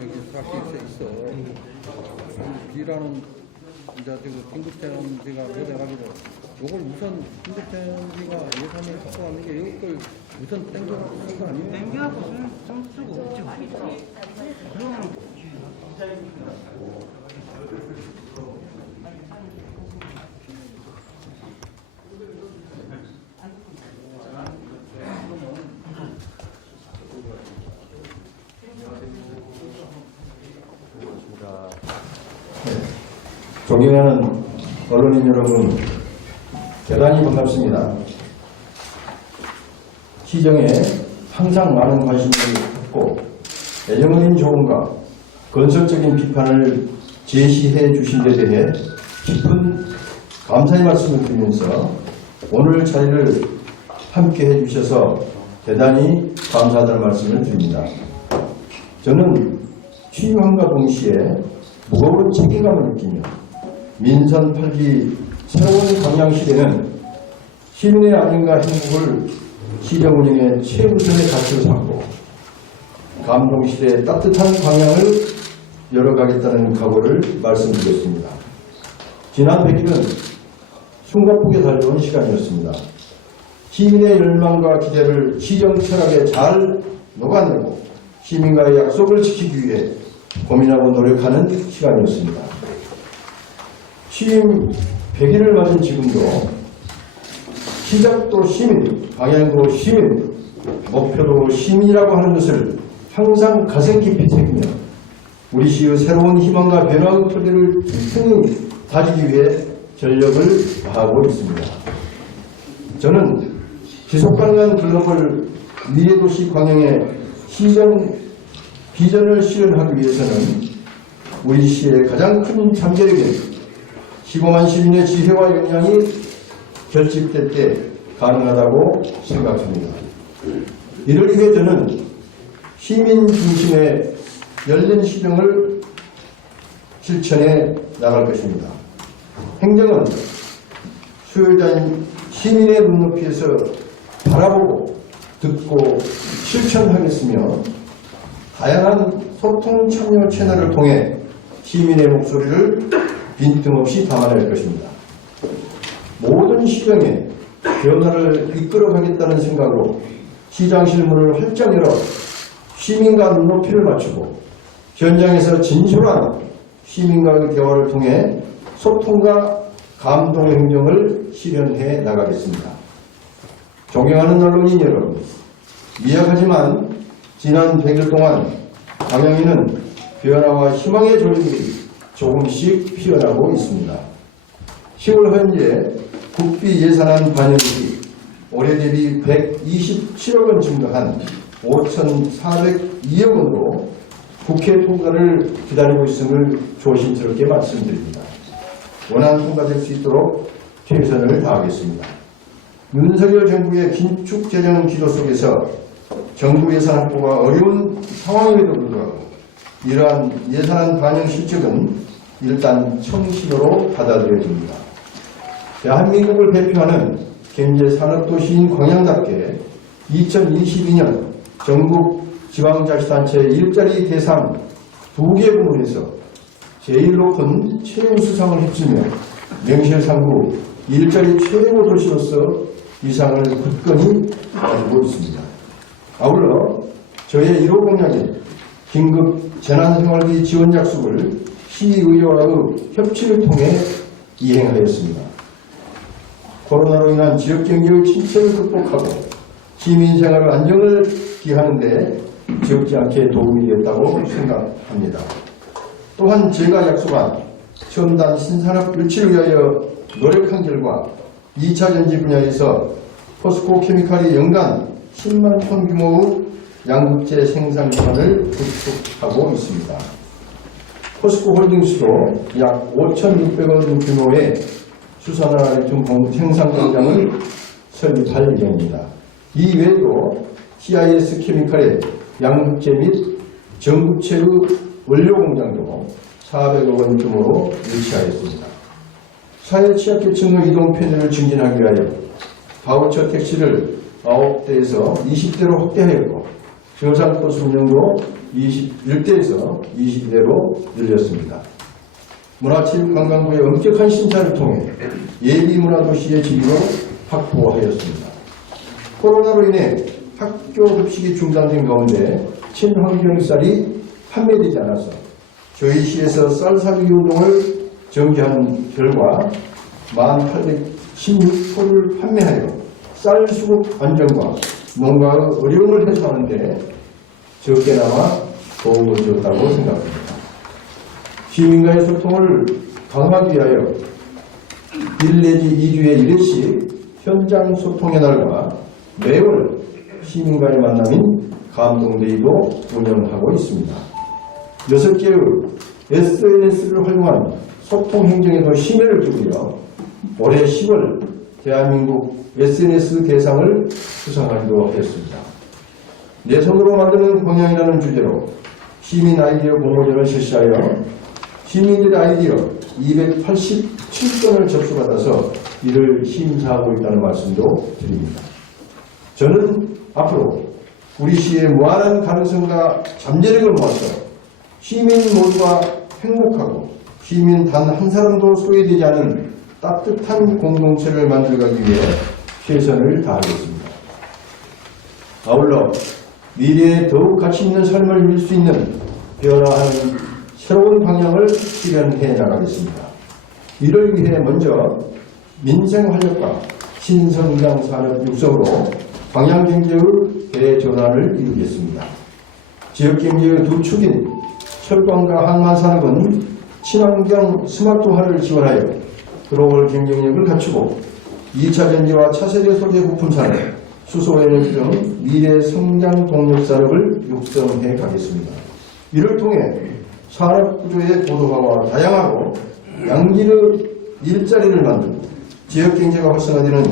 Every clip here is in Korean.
사실에 있어. B라는 이제 긴급재난비가 그래가지고 요걸 우선 긴급재난비가 예산을 갖고 왔는 게 이걸 우선 땡겨갖고 쓴 거 아니에요? 땡겨갖고 쓸 수가 없지. 그러면 존경하는 언론인 여러분, 대단히 반갑습니다. 시정에 항상 많은 관심을 갖고 애정 어린 조언과 건설적인 비판을 제시해 주신 데 대해 깊은 감사의 말씀을 드리면서 오늘 자리를 함께 해주셔서 대단히 감사하다는 말씀을 드립니다. 저는 취임함과 동시에 무거운 책임감을 느끼며 민선 8기 새로운 방향 시대는 시민의 안전과 행복을 시정 운영의 최우선의 가치로 삼고 감동 시대의 따뜻한 방향을 열어가겠다는 각오를 말씀드렸습니다. 지난 100일은 숨가쁘게 달려온 시간이었습니다. 시민의 열망과 기대를 시정 철학에 잘 녹아내고 시민과의 약속을 지키기 위해 고민하고 노력하는 시간이었습니다. 취임 100일을 맞은 지금도 시작도 시민, 방향도 시민, 목표도 시민이라고 하는 것을 항상 가슴 깊이 새기며 우리 시의 새로운 희망과 변화의 토대를 튼튼히 다지기 위해 전력을 다하고 있습니다. 저는 지속가능한 글로벌 미래도시 광양의 시정 비전을 실현하기 위해서는 우리 시의 가장 큰 잠재력인 15만 시민의 지혜와 역량이 결집될 때 가능하다고 생각합니다. 이를 위해 저는 시민 중심의 열린 시정을 실천해 나갈 것입니다. 행정은 수요자인 시민의 눈높이에서 바라보고 듣고 실천하겠으며 다양한 소통 참여 채널을 통해 시민의 목소리를 빈틈없이 담아낼 것입니다. 모든 시정에 변화를 이끌어가겠다는 생각으로 시장실 문을 활짝 열어 시민과 눈높이를 맞추고 현장에서 진솔한 시민과의 대화를 통해 소통과 감동의 행정을 실현해 나가겠습니다. 존경하는 언론인 여러분, 미약하지만 지난 100일 동안 광양에는 변화와 희망의 조짐이 조금씩 피어나고 있습니다. 10월 현재 국비 예산안 반영이 올해 대비 127억 원 증가한 5,402억 원으로 국회 통과를 기다리고 있음을 조심스럽게 말씀드립니다. 원안 통과될 수 있도록 최선을 다하겠습니다. 윤석열 정부의 긴축 재정 기조 속에서 정부 예산 확보가 어려운 상황임에도 불구하고 이러한 예산안 반영 실적은 일단 청신호로 받아들여집니다. 대한민국을 대표하는 경제산업도시인 광양답게 2022년 전국 지방자치단체 일자리 대상 2개 부문에서 제일 높은 최우수상을 휩쓰며 명실상부 일자리 최고 도시로서 위상을 굳건히 가지고 있습니다. 아울러 저의 1호 공약인 긴급 재난생활비 지원 약속을 시의회와의 협치를 통해 이행하였습니다. 코로나로 인한 지역경제의 침체를 극복하고 시민생활의 안정을 기하는 데 적지 않게 도움이 되었다고 생각합니다. 또한 제가 약속한 첨단 신산업 유치를 위하여 노력한 결과 2차 전지 분야에서 포스코 케미칼이 연간 10만 톤 규모의 양극재 생산선을 구축하고 있습니다. 포스코 홀딩스도 약 5,600원 규모의 수산화제품 생산 공장을 설립할 예정입니다. 이 외에도 CIS 케미칼의 양극재 및 전구체의 원료 공장도 400억 원 규모로 유치하였습니다. 사회 취약계층의 이동 편의를 증진하기 위하여 바우처 택시를 9대에서 20대로 확대하였고 저상버스 운영도 21대에서 22대로 늘렸습니다. 문화체육관광부의 엄격한 심사를 통해 예비문화도시의 지위로 확보하였습니다. 코로나로 인해 학교 급식이 중단된 가운데 친환경 쌀이 판매되지 않아서 저희 시에서 쌀 사기 운동을 전개한 결과 1816포를 판매하여 쌀 수급 안정과 농가의 어려움을 해소하는 데 적게나마 도움을 줬다고 생각합니다. 시민과의 소통을 강화하기 위하여 1 내지 2주에 1회씩 현장 소통의 날과 매월 시민과의 만남인 감동데이도 운영하고 있습니다. 6개의 SNS를 활용한 소통 행정에도 심혈을 기울여 올해 10월 대한민국 SNS 대상을 수상하기도 했습니다. 내 손으로 만드는 공약이라는 주제로 시민 아이디어 공모전을 실시하여 시민들의 아이디어 287건을 접수받아서 이를 심사하고 있다는 말씀도 드립니다. 저는 앞으로 우리 시의 무한한 가능성과 잠재력을 모아서 시민 모두가 행복하고 시민 단 한 사람도 소외되지 않은 따뜻한 공동체를 만들어가기 위해 최선을 다하겠습니다. 아울러 미래에 더욱 가치 있는 삶을 누릴 수 있는 변화하는 새로운 방향을 실현해 나가겠습니다. 이를 위해 먼저 민생활력과 신성장 산업 육성으로 방향경제의 대전환을 이루겠습니다. 지역경제의 두 축인 철강과 항만산업은 친환경 스마트화를 지원하여 글로벌 경쟁력을 갖추고 2차 전지와 차세대 소재 부품 산업, 수소에너지 등 미래 성장 동력 산업을 육성해 가겠습니다. 이를 통해 산업 구조의 고도화와 다양하고 양질의 일자리를 만들고 지역 경제가 활성화되는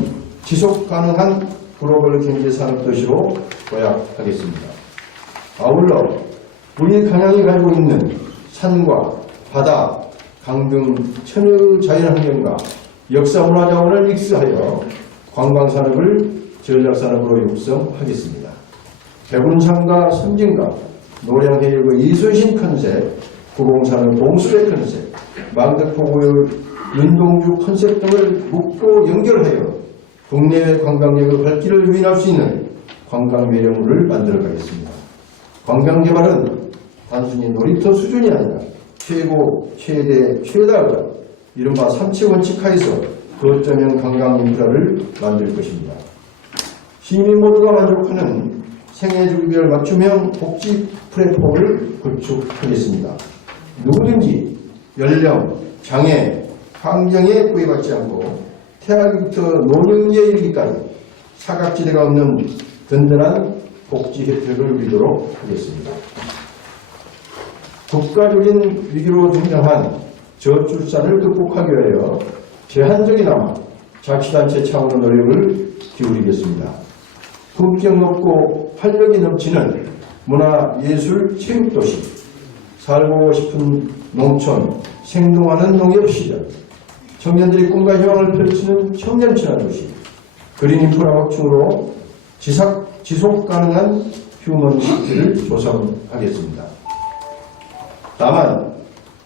지속 가능한 글로벌 경제 산업 도시로 도약하겠습니다. 아울러 우리 강양이 가지고 있는 산과 바다, 강 등 천혜의 자연환경과 역사문화 자원을 믹스하여 관광산업을 전략산업으로 육성하겠습니다. 백운산과 선진과 노량해역의 이순신 컨셉, 구봉산의 봉수배 컨셉, 망덕포구의 윤동주 컨셉 등을 묶고 연결하여 국내외 관광객의 발길을 유인할 수 있는 관광 매력물을 만들어가겠습니다. 관광개발은 단순히 놀이터 수준이 아니라 최고, 최대, 최다가 이른바 삼치 원칙 하에서 거점형 관광 인프라를 만들 것입니다. 시민 모두가 만족하는 생애주기별 맞춤형 복지 플랫폼을 구축하겠습니다. 누구든지 연령, 장애, 환경에 구애받지 않고 태아기부터 노년기에 이르기까지 사각지대가 없는 든든한 복지 혜택을 누리도록 하겠습니다. 국가적인 위기로 등장한 저출산을 극복하기 위하여 제한적이나마 자치단체 차원의 노력을 기울이겠습니다. 품격 높고 활력이 넘치는 문화, 예술, 체육도시, 살고 싶은 농촌, 생동하는 농협시절, 청년들이 꿈과 희망을 펼치는 청년친화도시, 그린 인프라 확충으로 지속 가능한 휴먼 시티를 조성하겠습니다. 다만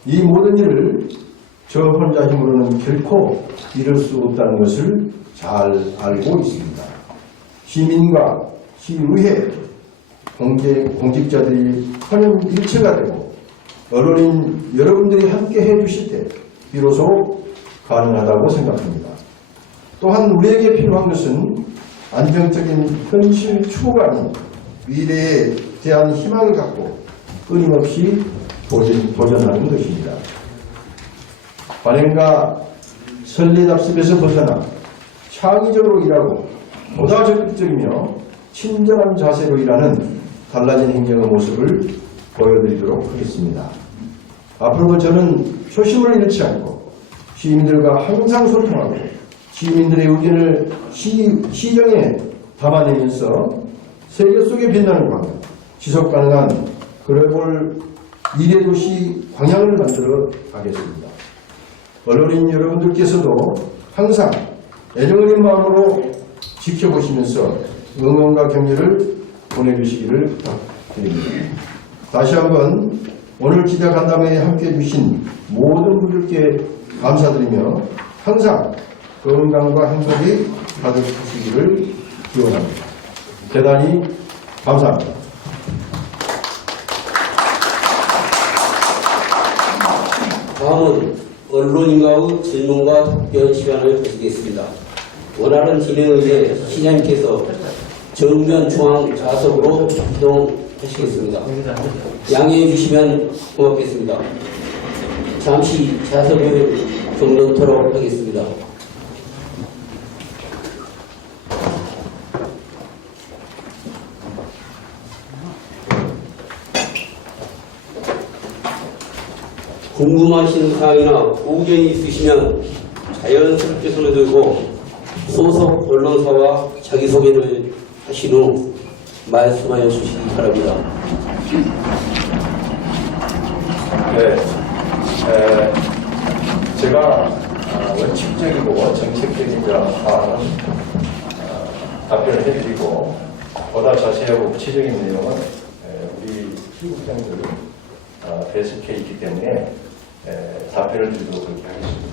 이 모든 일을 저 혼자 힘으로는 결코 이룰 수 없다는 것을 잘 알고 있습니다. 시민과 시의회, 공직자들이 하는 일체가 되고 언론인 여러분들이 함께 해주실 때 비로소 가능하다고 생각합니다. 또한 우리에게 필요한 것은 안정적인 현실 추구가 아닌 미래에 대한 희망을 갖고 끊임없이 도전하는 것입니다. 발행과 선례답습에서 벗어나 창의적으로 일하고 보다 적극적이며 친절한 자세로 일하는 달라진 행정의 모습을 보여드리도록 하겠습니다. 앞으로도 저는 초심을 잃지 않고 시민들과 항상 소통하고 시민들의 의견을 시정에 담아내면서 세계 속에 빛나는 광야, 지속가능한 글로벌 미래도시 광양을 만들어 가겠습니다. 언론인 여러분들께서도 항상 애정어린 마음으로 지켜보시면서 응원과 격려를 보내주시기를 부탁드립니다. 다시 한번 오늘 기자간담회에 함께해 주신 모든 분들께 감사드리며 항상 건강과 행복이 가득하시기를 기원합니다. 대단히 감사합니다. 다음은 언론인과의 질문과 답변 시간을 가지겠습니다. 원활한 진행을 위해 시장님께서 정면 중앙 좌석으로 이동하시겠습니다. 양해해 주시면 고맙겠습니다. 잠시 좌석을 좀 놓도록 하겠습니다. 궁금하신 사항이나 의견이 있으시면 자연스럽게 손을 들고 소속 언론사와 자기소개를 하신 후 말씀하여 주시기 바랍니다. 네, 제가 원칙적이고 정책적인 사항은 답변을 해드리고 보다 자세하고 구체적인 내용은 우리 신국장들 배석해 있기 때문에 답변을 드리도록 그렇게 하겠습니다.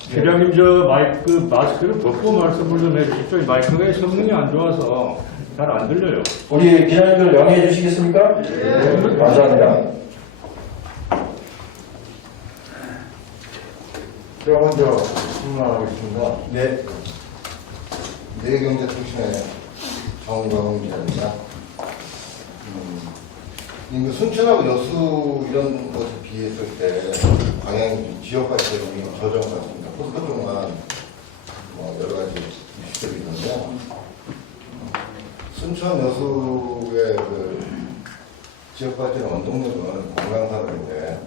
기자님 마스크를 벗고 말씀을 좀 해주십시오. 마이크가 성능이 안 좋아서 잘 안 들려요. 우리 기자님들 양해해 주시겠습니까? 네. 감사합니다. 제가 먼저 질문하겠습니다. 네. 내경제통신의 정광훈 기자입니다. 이 순천하고 여수 이런 것에 비했을 때 방향이 지역과 지역이 저정 같습니다. 포스터 쪽만 여러 가지 이슈들이 있는데 순천 여수의 그 지역 발전 원동력은 관광산업인데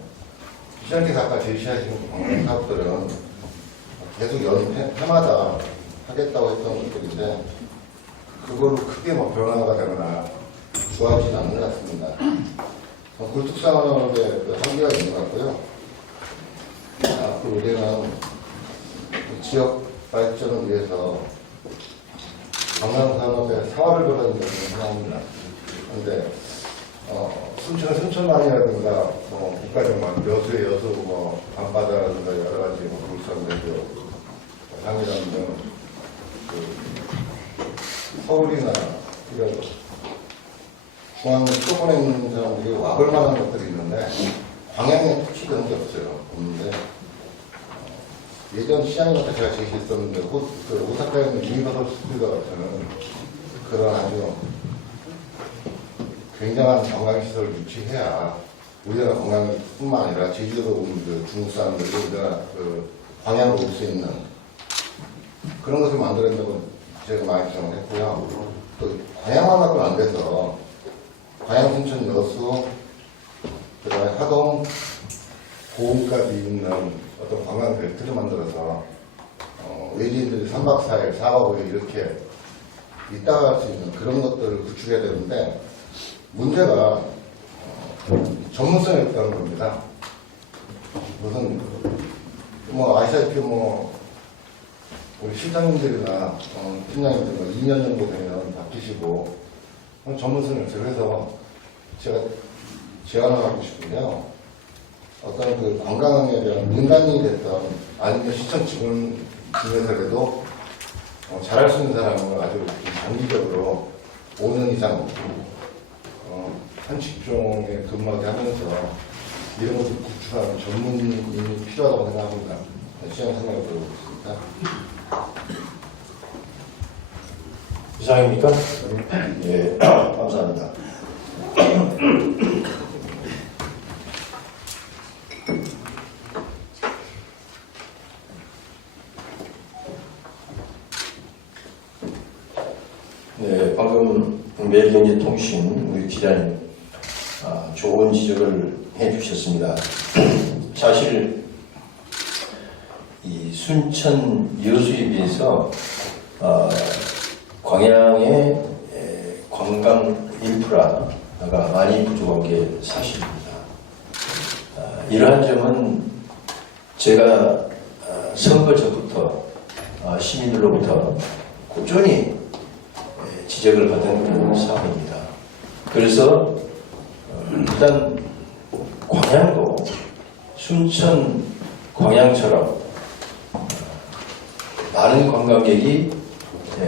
기장님께서 아까 제시하신 관광사업들은 계속 해마다 하겠다고 했던 것들인데 그거로 크게 변화가 되거나 좋아지지 않는 것 같습니다. 굴뚝산업에 한계가 있는 것 같고요. 앞으로 우리는 지역 발전을 위해서 관광산업에 사활을 걸어야 된다고 생각합니다. 그런데 순천은 순천만이라든가 국가적만 여수의 여수 밤바다라든가 여러 가지 울산대교 상이라는 등 서울이나 이런 중앙 수도권에 있는 사람들이 와볼 만한 것들이 있는데 광양에 특히 그런 게 없는데 예전 시장님한테 제가 제시했었는데 오사카에 있는 유니버설 스튜디오 같은 그런 아주 굉장한 관광시설을 유치해야 우리나라 관광뿐만 아니라 제주도로 온 중국 사람들도 우리나라 광양으로 올 수 있는 그런 것을 만들어낸다고 제가 많이 주장을 했고요. 또 광양만밖에 안 돼서 광양, 순천, 여수, 그다음에 하동, 고흥까지 있는 어떤 관광 벨트를 만들어서 외지인들이 3박 4일, 4박 5일 이렇게 있다 갈 수 있는 그런 것들을 구축해야 되는데 문제가 전문성이 없다는 겁니다. 무슨 아시다시피 우리 실장님들이나 팀장님들 2년 정도 되면 바뀌시고 전문성이 없어요. 그래서 제가 제안을 하고 싶은데요. 어떤 그 관광에 대한 민간인이 됐던 아니면 시청 직원 중에서라도 잘할 수 있는 사람을 아주 장기적으로 5년 이상 한 직종에 근무하게 하면서 이런 것을 구축하는 전문인이 필요하다고 생각합니다. 시장 생각을 들어보겠습니다. 이상입니까? 예, 감사합니다. 네, 방금 매일경제통신 우리 기자님 좋은 지적을 해주셨습니다. 사실 이 순천 여수에 비해서 광양의 관광 인프라가 많이 부족한 게 사실입니다. 이러한 점은 제가 선거 전부터 시민들로부터 꾸준히 지적을 받은 그런 상황입니다. 그래서 일단 광양도 순천 광양처럼 많은 관광객이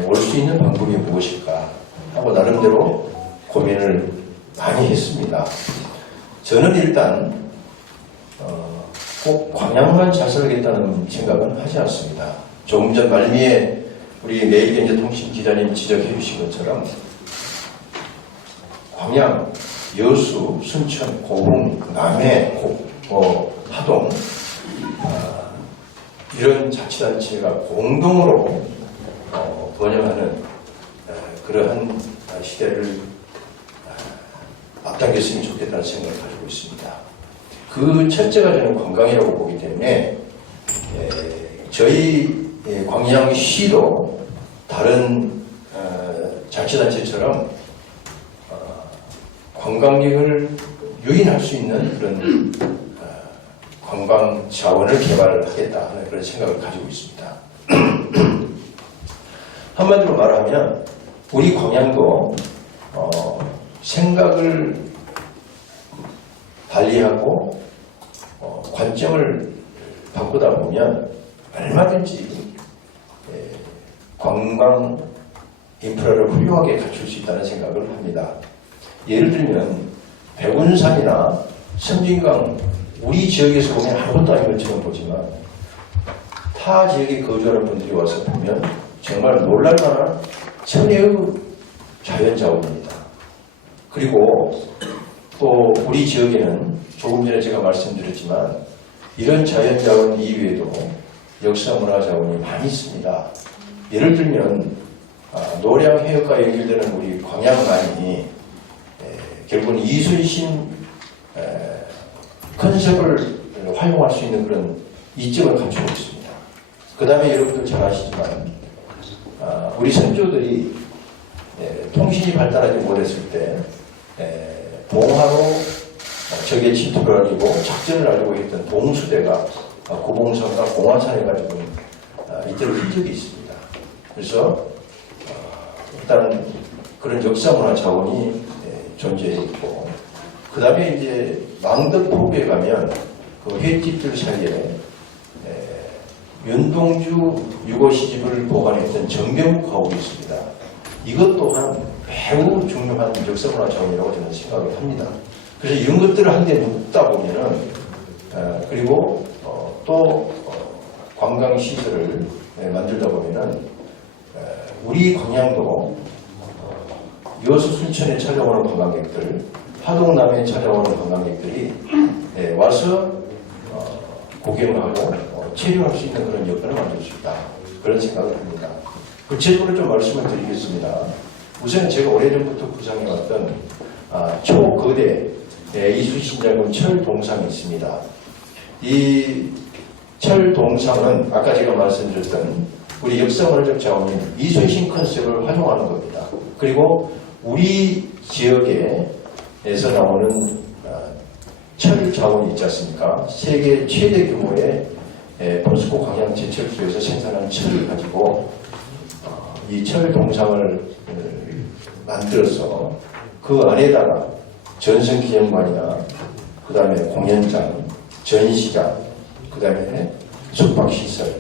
올 수 있는 방법이 무엇일까 하고 나름대로 고민을 많이 했습니다. 저는 일단 꼭 광양만 자설하겠다는 생각은 하지 않습니다. 조금 전 말미에 우리 매일경제통신 기자님 지적해 주신 것처럼 광양, 여수, 순천, 고흥, 남해, 하동 이런 자치단체가 공동으로 번영하는 그러한 시대를 앞당겼으면 좋겠다는 생각을 가지고 있습니다. 그 첫째가 저는 관광이라고 보기 때문에 저희 광양시도 다른 자치단체처럼 관광객을 유인할 수 있는 그런 관광 자원을 개발하겠다 하는 그런 생각을 가지고 있습니다. 한마디로 말하면 우리 광양도 생각을 달리하고 관점을 바꾸다 보면 얼마든지 관광 인프라를 훌륭하게 갖출 수 있다는 생각을 합니다. 예를 들면 백운산이나 섬진강 우리 지역에서 보면 아무것도 아닌 것처럼 보지만 타 지역에 거주하는 분들이 와서 보면 정말 놀랄만한 천혜의 자연자원입니다. 그리고 또 우리 지역에는 조금 전에 제가 말씀드렸지만 이런 자연자원 이외에도 역사문화자원이 많이 있습니다. 예를 들면 노량 해역과 연결되는 우리 광양만이 결국은 이순신 컨셉을 활용할 수 있는 그런 이점을 갖추고 있습니다. 그 다음에 여러분들 잘 아시지만 우리 선조들이 통신이 발달하지 못했을 때 봉화로 적의 침투를 알리고 작전을 알리고 있던 동수대가 고봉산과 공화산에 가지고 이때를 흔적이 있습니다. 그래서 일단 그런 역사문화 자원이 존재해 있고 그 다음에 이제 망덕포구에 가면 그 횟집들 사이에 윤동주 유고시집을 보관했던 정병국 가옥이 있습니다. 이것 또한 매우 중요한 역사문화 자원이라고 저는 생각을 합니다. 그래서 이런 것들을 한데 묶다 보면은 그리고 또 관광시설을 만들다 보면은 우리 광양도 여수 순천에 찾아오는 관광객들, 하동남에 찾아오는 관광객들이 와서 구경하고 체류할 수 있는 그런 여건을 만들 수 있다. 그런 생각을 합니다. 구체적으로 좀 말씀을 드리겠습니다. 우선 제가 오래전부터 구상해왔던 초거대 이순신장군 철동상이 있습니다. 이 철동상은 아까 제가 말씀드렸던 우리 역사문화적 자원인 이순신 컨셉을 활용하는 겁니다. 그리고 우리 지역에서 나오는 철 자원이 있지 않습니까? 세계 최대 규모의 포스코 광양 제철소에서 생산한 철을 가지고 이 철 동상을 만들어서 그 안에다가 전승기념관이나 그 다음에 공연장, 전시장, 그 다음에 숙박시설,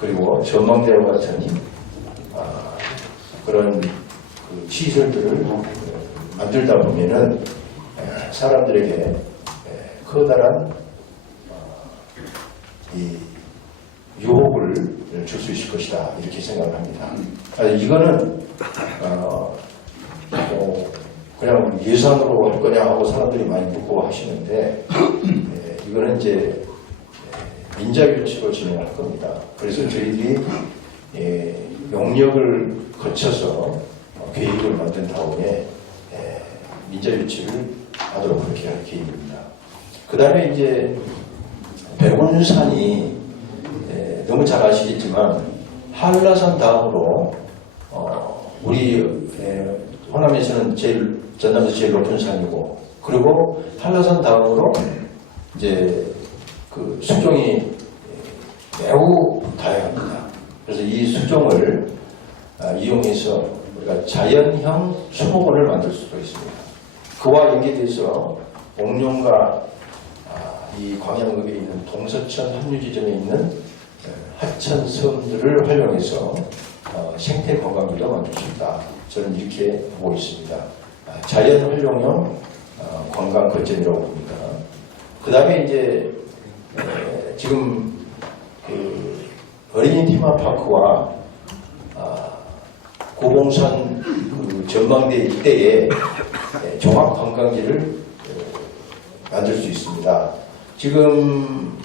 그리고 전망대와 같은 그런 그 시설들을 만들다 보면은 사람들에게 커다란 이 유혹을 줄 수 있을 것이다 이렇게 생각을 합니다. 이거는 그냥 예산으로 할 거냐 하고 사람들이 많이 묻고 하시는데 이거는 이제 민자규칙으로 진행할 겁니다. 그래서 저희들이 용역을 거쳐서 계획을 만든 다음에 민자규칙을 하도록 그렇게 할 계획입니다. 그 다음에 이제 백운산이 너무 잘 아시겠지만 한라산 다음으로 우리 호남에서는 전남에서 제일 높은 산이고 그리고 한라산 다음으로 이제 그 수종이 매우 다양합니다. 그래서 이 수종을 이용해서 우리가 자연형 수목원을 만들 수도 있습니다. 그와 연계돼서 옥룡과 이 광양읍에 있는 동서천 합류지점에 있는 하천 섬들을 활용해서 생태 관광지를 만들 수 있다. 저는 이렇게 보고 있습니다. 자연 활용형 관광 거점이라고 봅니다. 그 다음에 이제 지금 그 어린이 테마파크와 고봉산 그 전망대 일대에 종합 관광지를 만들 수 있습니다. 지금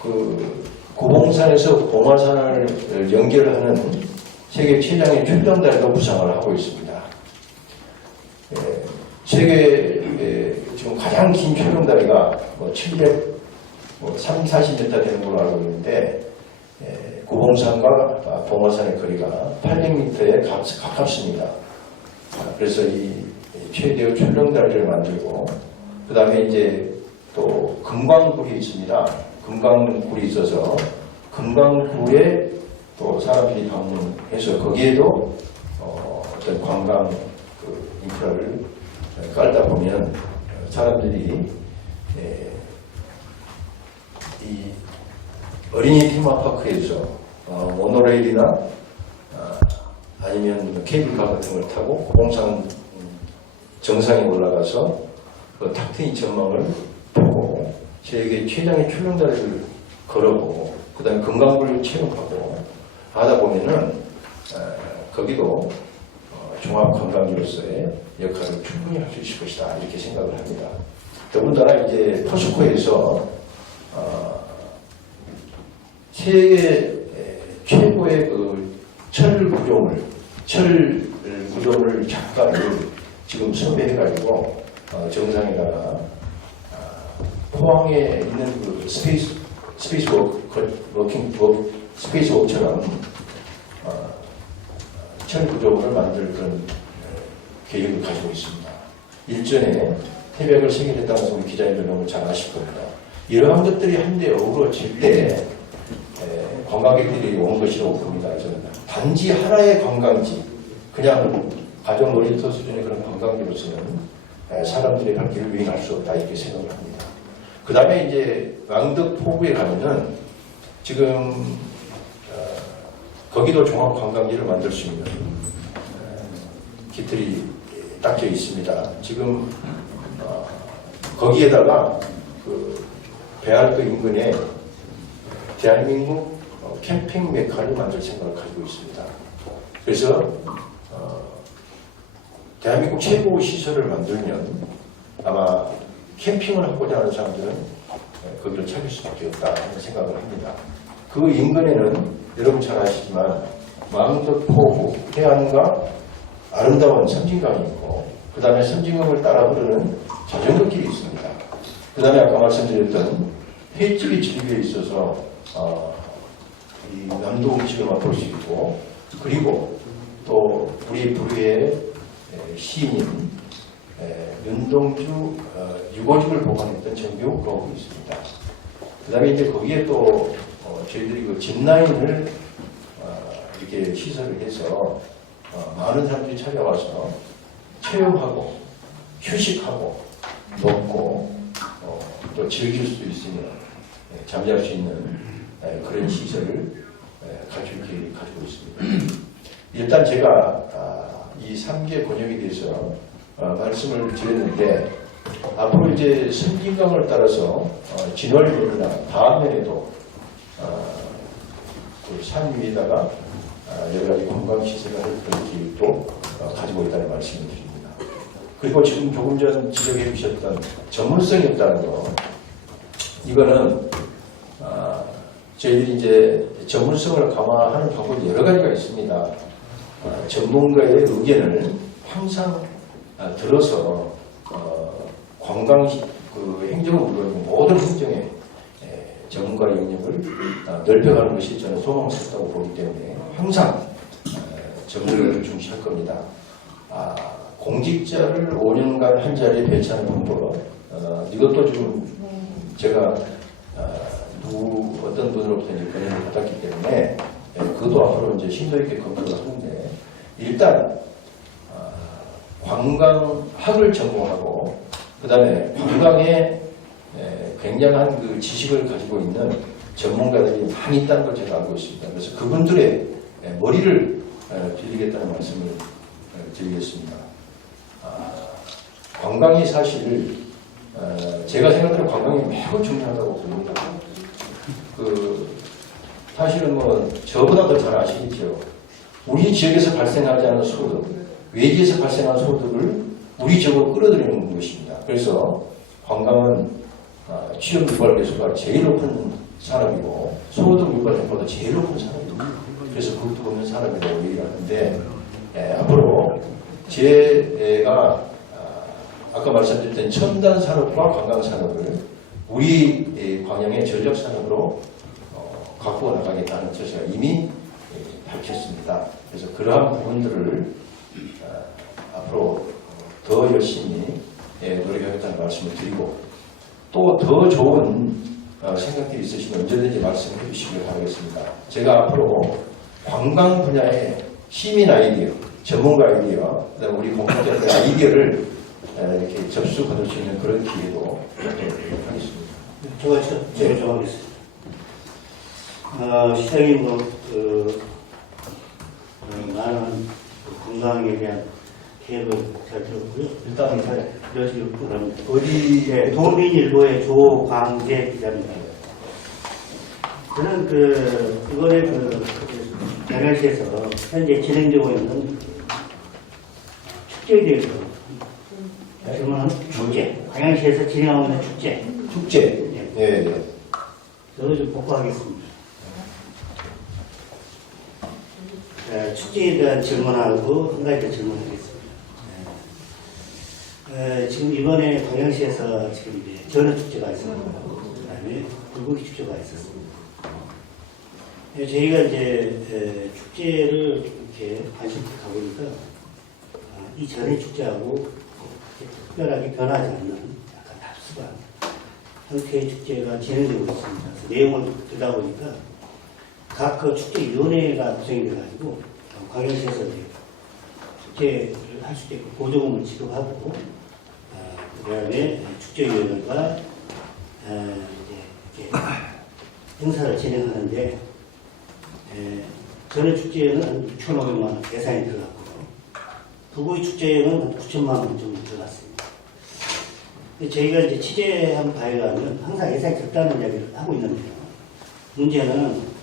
그 고봉산에서 봉화산을 연결하는 세계 최장의 출렁다리도 구상을 하고 있습니다. 세계 지금 가장 긴 출렁다리가 730-40m 되는 걸로 알고 있는데 고봉산과 봉화산의 거리가 800m에 가깝습니다. 그래서 이 최대의 출렁다리를 만들고 그 다음에 이제 또 금강굴이 있습니다. 금강굴이 있어서 금강굴에 또 사람들이 방문해서 거기에도 어떤 관광 그 인프라를 깔다 보면 사람들이 이 어린이 테마파크에서 모노레일이나 아니면 케이블카 같은 걸 타고 고봉산 정상에 올라가서 그 탁 트인 전망을 보고 세계 최장의 출렁다리를 걸어보고 그 다음에 금강굴을 체험하고 하다 보면은 거기도 종합관광지로서의 역할을 충분히 할 수 있을 것이다 이렇게 생각을 합니다. 더군다나 이제 포스코에서 세계 최고의 그 철 구조물 작가를 지금 섭외해가지고 정상에다가 포항에 있는 그 스페이스 워크처럼 철 구조물을 만들 그런 계획을 가지고 있습니다. 일전에 협약을 체결했다는 것을 우리 기자님들 너무 잘 아실 겁니다. 이러한 것들이 한데 어우러질 때 관광객들이 온 것이라고 봅니다. 저는 단지 하나의 관광지, 그냥 가정 놀이터 수준의 그런 관광지로서는 사람들의 발길을 유인할 수 없다 이렇게 생각을 합니다. 그 다음에 이제 왕덕포구에 가면은 지금 거기도 종합관광지를 만들 수 있는 깃들이 닦여 있습니다. 지금 거기에다가 그 배알도 인근에 대한민국 캠핑 메카를 만들 생각을 가지고 있습니다. 그래서 대한민국 최고 시설을 만들면 아마 캠핑을 하고자 하는 사람들은 거기를 찾을 수밖에 없다 하는 생각을 합니다. 그 인근에는 여러분 잘 아시지만 왕덕포구 해안과 아름다운 섬진강이 있고 그 다음에 섬진강을 따라 흐르는 자전거길이 있습니다. 그 다음에 아까 말씀드렸던 횟집이 진입에 있어서 이 남도 음식을 맛볼 수 있고 그리고 또 우리 부류의 시인인 윤동주 유고집을 보관했던 정교욱 거울이 있습니다. 그 다음에 이제 거기에 또 저희들이 그 짚라인을 이렇게 시설을 해서 많은 사람들이 찾아와서 체험하고 휴식하고 먹고 또 즐길 수 있으면 잠잘 수 있는 그런 시설을 가지고 있습니다. 일단 제가 이 3개 권역에 대해서 말씀을 드렸는데 앞으로 이제 섬진강을 따라서 진월면이나 다음면에도 그 산 위에다가 여러 가지 관광시설을 할 그런 계획도 가지고 있다는 말씀을 드립니다. 그리고 지금 조금 전 지적해 주셨던 전문성이 없다는 거, 이거는 저희들이 이제 전문성을 강화하는 방법이 여러 가지가 있습니다. 전문가의 의견을 항상 들어서 관광 그 행정을 물론 모든 행정에 전문가의 영역을 넓혀가는 것이 저는 소망스럽다고 보기 때문에 항상 전문가를 중시할 겁니다. 공직자를 5년간 한 자리에 배치하는 방법, 이것도 지금 제가 어떤 분으로부터 이제 권유를 받았기 때문에 그것도 앞으로 이제 심도 있게 검토를 하는데, 일단 관광학을 전공하고 그 다음에 관광에 굉장한 그 지식을 가지고 있는 전문가들이 많이 있다는 걸 제가 알고 있습니다. 그래서 그분들의 머리를 빌리겠다는 말씀을 드리겠습니다. 관광이 사실 제가 생각하는 관광이 매우 중요하다고 봅니다. 사실은 뭐 저보다 더 잘 아시겠죠. 우리 지역에서 발생하지 않은 소득, 외지에서 발생한 소득을 우리 지역으로 끌어들이는 것입니다. 그래서 관광은 취업 유발 배수가 제일 높은 산업이고 소득 유발 배수가 제일 높은 산업입니다. 그래서 그것도 없는 산업이라고 얘기를 하는데 앞으로 제가 아까 말씀드렸던 첨단 산업과 관광 산업을 우리 광양의 전략 산업으로 갖고 나가겠다는 것을 이미 밝혔습니다. 그래서 그러한 부분들을 앞으로 더 열심히 노력하겠다는 말씀을 드리고 또 더 좋은 생각들이 있으시면 언제든지 말씀해 주시길 바라겠습니다. 제가 앞으로 관광 분야의 시민 아이디어, 전문가 아이디어, 그다음에 우리 공직자들의 아이디어를 이렇게 접수 받을 수 있는 그런 기회도 하겠습니다. 제가 정하겠습니다. 시장님 많은 건강에 대한 계획을 잘 들었고요. 일단은 잘 이러시길 바랍니다. 어디 도민일보의 조광재 기자입니다. 저는 이번에 양양시에서 현재 진행되고 있는 축제에 대해서 질문하는 축제, 광양시에서 진행하고 있는 축제. 예. 저도 좀 복구하겠습니다. 축제에 대한 질문하고 한 가지 더 질문하겠습니다. 지금 이번에 광양시에서 지금 이제 전어축제가 있었고, 그 다음에 불고기 축제가 있었습니다. 저희가 이제 축제를 이렇게 관심 있게 가보니까 이 전의 축제하고 특별하게 변하지 않는 약간 답습한 형태의 축제가 진행되고 있습니다. 그래서 내용을 듣다 보니까 각 축제위원회가 구성이 돼가지고 광양시에서 축제를 할 수 있게 보조금을 지급하고 그 다음에 축제위원회가 이제 행사를 진행하는데 전에 축제에는 한 6,500만 원 예산이 들어갔고요. 불고기 축제에는 한 9천만 원 정도 들어갔습니다. 저희가 이제 취재한 바에 의하면 항상 예산이 적다는 이야기를 하고 있는데요. 문제는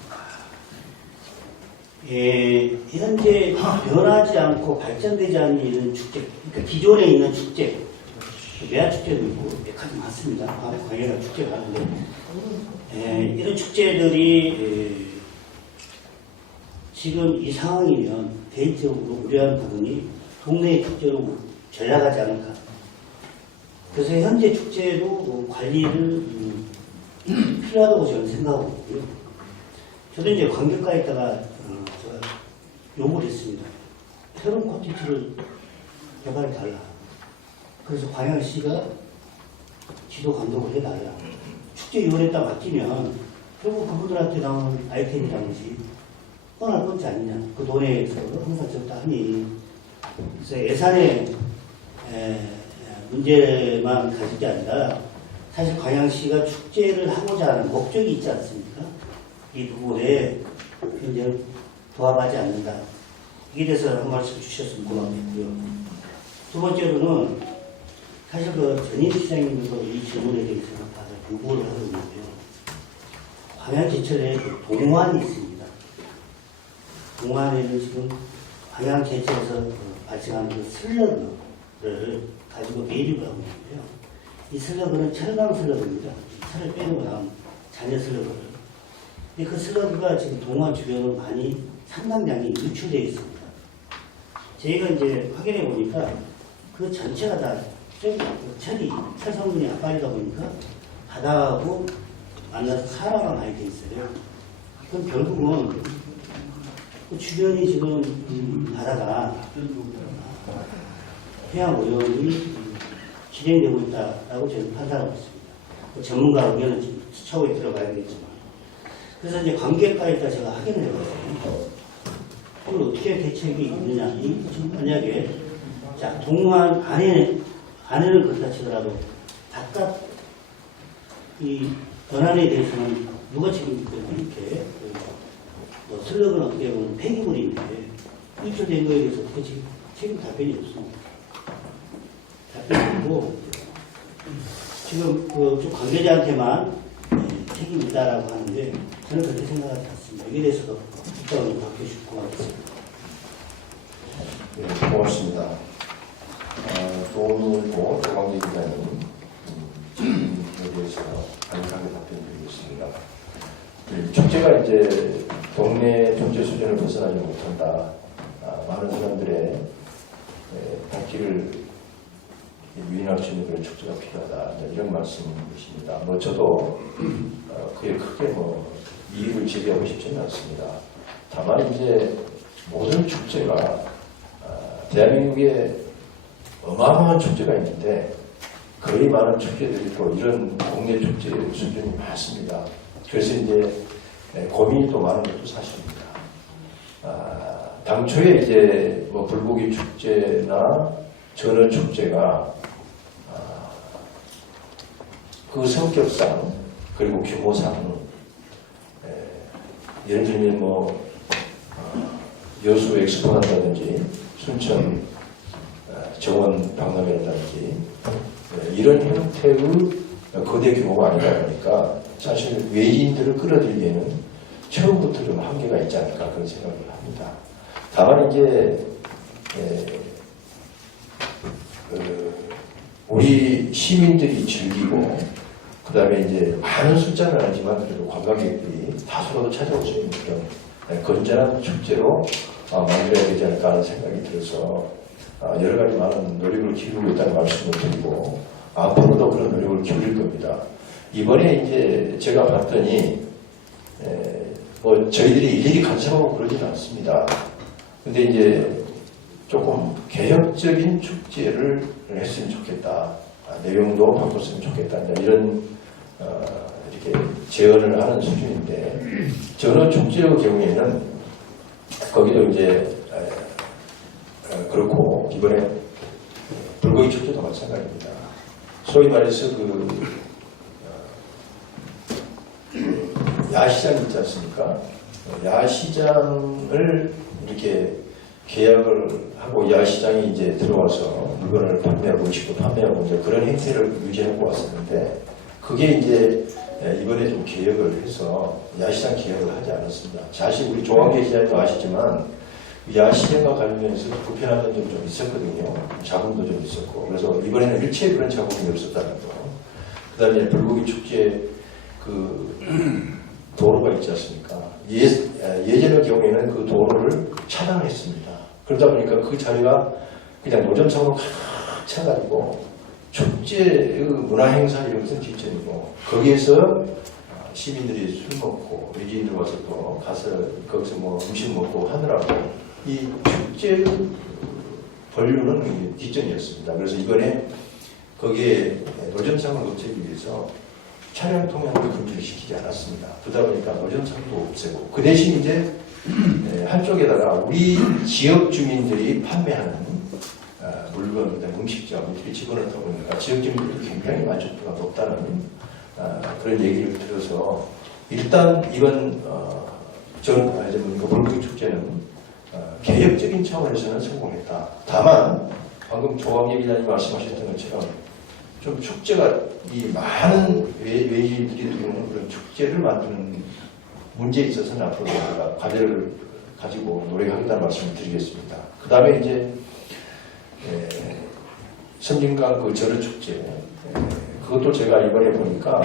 현재 변하지 않고 발전되지 않는 이런 축제, 그러니까 기존에 있는 축제, 매화축제도 있고 몇 가지 많습니다. 광양시가 축제가 하는데 이런 축제들이 지금 이 상황이면 개인적으로 우려하는 부분이 동네 축제로 전락하지 않을까. 그래서 현재 축제도 관리를 필요하다고 저는 생각하고 있고요. 저도 이제 관객과에다가 요구를 했습니다. 새로운 콘텐츠를 개발해달라. 그래서 광양시가 지도 감독을 해달라. 축제위원회에 딱 맡기면 결국 그분들한테 나오는 아이템이라든지 뻔할 것지 아니냐. 그 돈에서 항상 적다 하니. 그래서 예산의 문제만 가질 게 아니라 사실 광양시가 축제를 하고자 하는 목적이 있지 않습니까? 이 부분에 굉장히 부합하지 않는다. 이에 대해서 한 말씀 주셨으면 고맙겠고요. 두 번째로는 사실 전임 시장님도 이 질문에 대해서 다들 요구를 하고 있는데요. 광양제철에 동환이 있습니다. 동환에는 지금 광양제철에서 발생한 슬러그를 가지고 매립을 하고 있는데요. 이 슬러그는 철강 슬러그입니다. 철을 빼고 나온 잔여 슬러그를. 근데 그 슬러그가 지금 동환 주변으로 많이 상당량이 유출되어 있습니다. 저희가 이제 확인해 보니까 그 전체가 다 철 성분이 압박이다 보니까 바다하고 만나서 산화가 많이 돼 있어요. 그럼 결국은 그 주변이 지금 바다가 해양 오염이 진행되고 있다라고 저는 판단하고 있습니다. 전문가 의견은 지금 차후에 들어가야 되겠지만. 그래서 이제 관계과에다 제가 확인을 해봤어요. 그걸 어떻게 대책이 있느냐. 만약에, 자, 동안 안에 안에는 그렇다 치더라도 바깥 이 권한에 대해서는 누가 책임질까 이렇게 슬럭은 어떻게 보면 폐기물인데 입수된 거에 대해서 어떻게 책임 답변이 없습니다. 답변이 없고 지금 좀 관계자한테만 책임이다라고 하는데 저는 그렇게 생각하지 않습니다. 여기에 대해서도 입장을 바뀌어 싶고 하겠습니다. 네, 고맙습니다. 도움이고 조광재 기자님 질문에 대해서 간략하게 답변드리겠습니다. 축제가 이제 동네 경제 수준을 벗어나지 못한다. 많은 사람들의 복지를 유인할 수 있는 그런 축제가 필요하다. 이런 말씀이십니다. 뭐 저도 그에 크게 이의를 제기하고 싶지는 않습니다. 다만 이제 모든 축제가 대한민국에 어마어마한 축제가 있는데 거의 많은 축제들이 있고 이런 동네 축제 수준이 많습니다. 그래서 이제 고민이 또 많은 것도 사실입니다. 당초에 이제 불고기 축제나 전어 축제가 그 성격상 그리고 규모상 예를 들면 여수 엑스포 한다든지 순천 정원 박람회라든지 이런 형태의 거대 규모가 아니다 보니까 사실 외지인들을 끌어들이기에는 처음부터 좀 한계가 있지 않을까 그런 생각을 합니다. 다만 이제 우리 시민들이 즐기고 그 다음에 이제 많은 숫자는 아니지만 그래도 관광객들이 다수라도 찾아올 수 있는 그런 건전한 축제로 만들어야 되지 않을까 하는 생각이 들어서 여러 가지 많은 노력을 기울이고 있다는 말씀을 드리고 앞으로도 그런 노력을 기울일 겁니다. 이번에 이제 제가 봤더니 저희들이 일일이 간섭하고 그러지는 않습니다. 근데 이제 조금 개혁적인 축제를 했으면 좋겠다. 내용도 바꿨으면 좋겠다. 이런 이렇게 제언을 하는 수준인데 전어 축제의 경우에는 거기도 이제 그렇고 이번에 불고기 축제도 마찬가지입니다. 소위 말해서 야시장 있지 않습니까? 야시장을 이렇게 계약을 하고 야시장이 이제 들어와서 물건을 판매하고 음식도 판매하고 이제 그런 행태를 유지하고 왔었는데 그게 이제 이번에 좀 개혁을 해서 야시장 개혁을 하지 않았습니다. 사실 우리 조광재 기자님도 아시지만 야시장과 관련해서 불편한 점이 좀 있었거든요. 자금도 좀 있었고 그래서 이번에는 일체의 그런 자금이 없었다는 거. 그 다음에 불고기 축제 도로가 있지 않습니까? 예전의 경우에는 그 도로를 차단했습니다. 그러다 보니까 그 자리가 그냥 노점상으로 가득 차가지고 축제 문화행사 이런 것은 뒷전이고 거기에서 시민들이 술 먹고 외지인들 와서 또 가서 거기서 음식 먹고 하느라고 이 축제 본류는 뒷전이었습니다. 그래서 이번에 거기에 노점상을 없애기 위해서 차량 통행을 금지를 시키지 않았습니다. 그러다 보니까 노점상도 없애고 그 대신 이제 한쪽에다가 우리 지역 주민들이 판매하는 물건, 음식점들이 집어넣다 보니까 지역 주민들이 굉장히 만족도가 높다는 그런 얘기를 들어서 일단 이번 불고기 축제는 개혁적인 차원에서는 성공했다. 다만 방금 조광재 기자님 말씀하셨던 것처럼 좀 축제가 이 많은 외지인들이 들어오는 그런 축제를 만드는 문제에 있어서는 앞으로 우리가 과제를 가지고 노력하겠다는 말씀을 드리겠습니다. 그 다음에 이제 섬진강 전어 축제 그것도 제가 이번에 보니까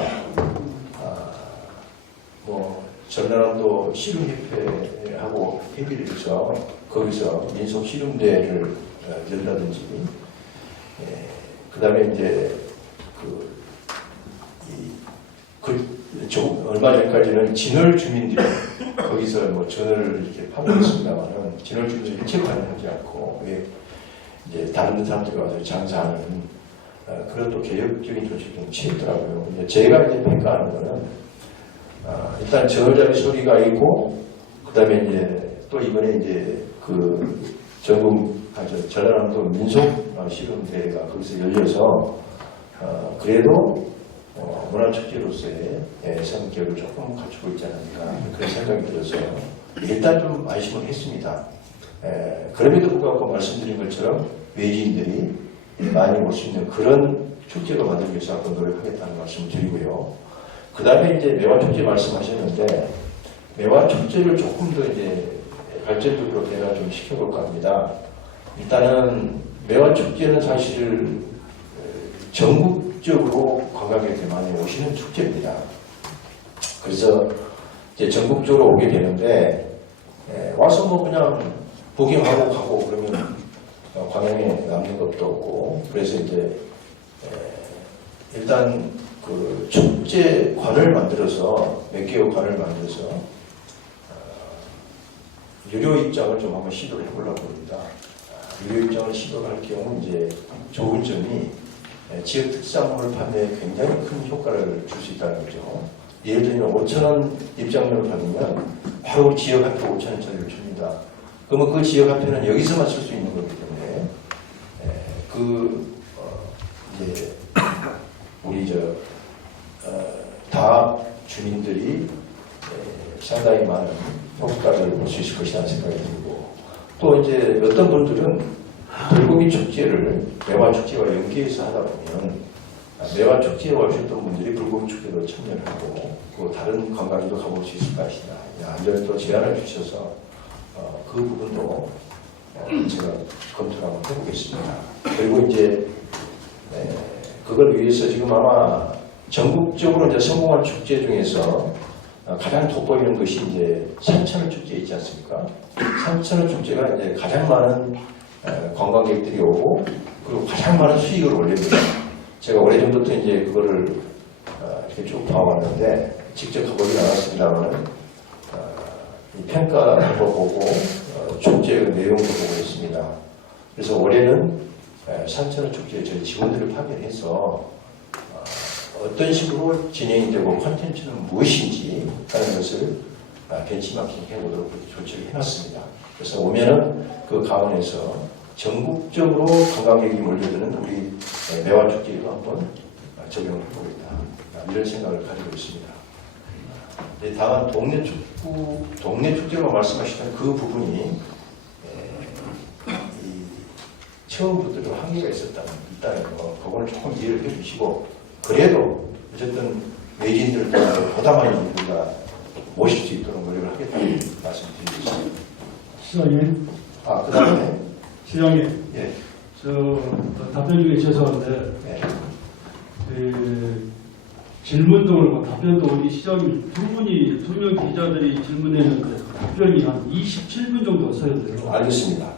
전라남도 씨름협회하고 협의를 해서 거기서 민속 씨름대회를 열다든지 그 다음에 이제 얼마 전까지는 진월 주민들이 거기서 전어를 이렇게 판매했습니다만은 진월 주민들이 일체 관여하지 않고 이제 다른 사람들이 와서 장사하는 그런 또 개혁적인 조치를 좀 취했더라고요. 제가 이제 평가하는 거는 일단 저자리 소리가 있고 그 다음에 이제 또 이번에 이제 전라남도 민속 씨름 대회가 거기서 열려서 그래도 문화축제로서의 성격을 조금 갖추고 있지 않을까 그런 생각이 들어서 일단 좀 안심을 했습니다. 그럼에도 불구하고 말씀드린 것처럼 외지인들이 많이 올 수 있는 그런 축제가 만들기 위해서 한번 노력하겠다는 말씀을 드리고요. 그 다음에 이제 매화축제 말씀하셨는데 매화축제를 조금 더 이제 발전적으로 배가 좀 시켜볼까 합니다. 일단은 매화축제는 사실 전국적으로 관광객들이 많이 오시는 축제입니다. 그래서 이제 전국적으로 오게 되는데 와서 뭐 그냥 구경하고 가고 그러면 광양에 남는 것도 없고 그래서 이제 일단 그 축제관을 만들어서 몇 개의 관을 만들어서 유료 입장을 좀 한번 시도를 해보려고 합니다. 유료 입장을 시도를 할 경우 이제 좋은 점이 지역 특산물 판매에 굉장히 큰 효과를 줄 수 있다는 거죠. 예를 들면 5,000원 입장료를 받으면 바로 지역 화폐 5,000원짜리를 줍니다. 그러면 그 지역 화폐는 여기서만 쓸 수 있는 거기 때문에 이제 우리 다 주민들이 상당히 많은 효과를 볼 수 있을 것이라는 생각이 들고 또 이제 어떤 분들은 불고기 축제를 매화축제와 연계해서 하다 보면 매화축제에 오셨던 분들이 불고기 축제로 참여를 하고 또 다른 관광지도 가볼 수 있을 것이냐 이런 또 제안을 주셔서 그 부분도 제가 검토를 한번 해보겠습니다. 그리고 이제 그걸 위해서 지금 아마 전국적으로 이제 성공한 축제 중에서 가장 돋보이는 것이 이제 산천어 축제 있지 않습니까? 산천어 축제가 이제 가장 많은 관광객들이 오고 그리고 가장 많은 수익을 올립니다. 제가 오래전부터 이제 그거를 이렇게 쭉 봐왔는데 직접 가보진 않았습니다만 평가한 거 보고 축제 내용도 보고 있습니다. 그래서 올해는 산천어 축제에 저희 직원들을 파견해서 어떤 식으로 진행이 되고 콘텐츠는 무엇인지 하는 것을 벤치마킹 해보도록 조치를 해놨습니다. 그래서 오면은 그 강원에서 전국적으로 관광객이 몰려드는 우리 매화축제도 한번 적용을 해보겠다. 이런 생각을 가지고 있습니다. 다만 동네 축제로 말씀하시던 그 부분이 처음부터 좀 한계가 있다는 거, 그거는 조금 이해를 해주시고 그래도 어쨌든 외지인들을 보다 많이 우리가 모실 수 있도록 노력을 하겠다는 말씀드리겠습니다. 시장님. 그 다음에 시장님. 예. 답변 중에 죄송한데 예. 질문도 그렇고 답변도 우리 시장님 두 명 기자들이 질문했는데 답변이 한 27분 정도 써야 돼요. 알겠습니다.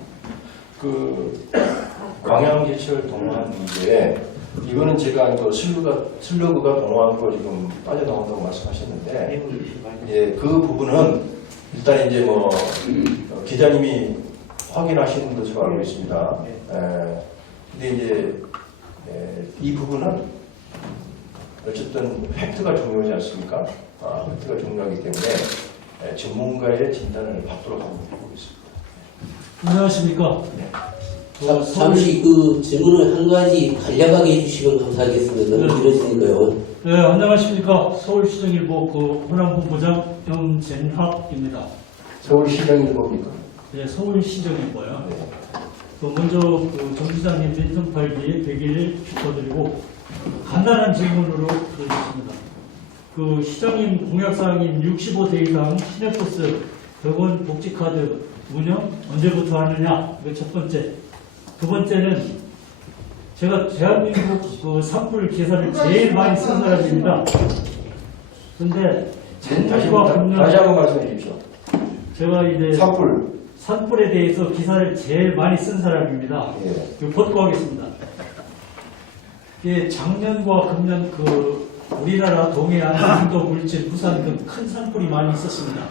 광양제철 동호한 문제 이거는 제가 슬러그가 동호한 거 지금 빠져나온다고 말씀하셨는데 예, 그 부분은 일단 이제 기자님이 확인하시는 것으로 알고 있습니다. 근데 이제 이 부분은 어쨌든 팩트가 중요하지 않습니까? 팩트가 중요하기 때문에 전문가의 진단을 받도록 하고 있습니다. 안녕하십니까? 잠시 그 질문을 한 가지 간략하게 해주시면 감사하겠습니다. 너무 길어지니까요. 네, 안녕하십니까. 서울시정일보 호남본부장 염젠학입니다. 서울시정일보입니까? 네, 서울시정일보요. 네. 먼저 정 기자님 멘정팔기 100일 축하드리고 간단한 질문으로 드리겠습니다. 시장님 공약사항인 65세 이상 시내버스 100원 복지카드 운영 언제부터 하느냐? 이거 첫 번째. 두 번째는 제가 대한민국 산불 계산을 제일 많이 쓴 사람입니다. 근데 다시 한번 말씀해 주십시오. 제가 이제 산불에 대해서 기사를 제일 많이 쓴 사람입니다. 예. 이거 벗고하겠습니다. 예, 작년과 금년 우리나라 동해안, 인도, 물질, 부산 등 큰 산불이 많이 있었습니다.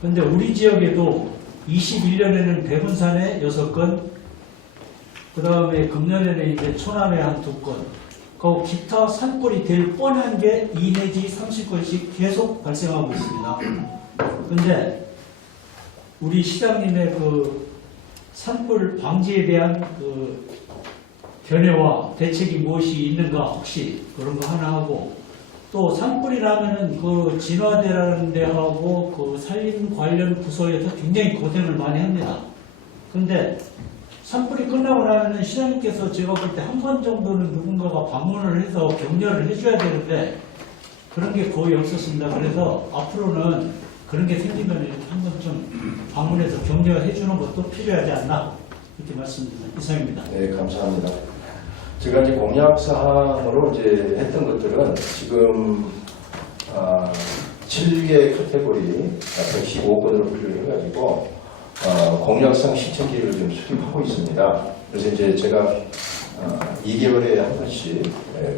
그런데 우리 지역에도 21년에는 대분산에 6건, 그 다음에 금년에는 이제 초남에 한 2건, 그 기타 산불이 될 뻔한 게 2 내지 30건씩 계속 발생하고 있습니다. 그런데 우리 시장님의 산불 방지에 대한 견해와 대책이 무엇이 있는가 혹시 그런 거 하나 하고, 또 산불이라면은 그 진화대라는 데하고 그 산림 관련 부서에서 굉장히 고생을 많이 합니다. 근데 산불이 끝나고 나면은 시장님께서 제가 볼 때 한 번 정도는 누군가가 방문을 해서 격려를 해줘야 되는데 그런 게 거의 없었습니다. 그래서 앞으로는 그런 게 생기면 이렇게 한 번 좀 방문해서 격려해 주는 것도 필요하지 않나 이렇게 말씀드립니다. 이상입니다. 네, 감사합니다. 제가 이제 공약 사항으로 이제 했던 것들은 지금 7개 카테고리 115건으로 분류해가지고 공약상 실천 계획을 좀 수립하고 있습니다. 그래서 이제 제가 2개월에 한 번씩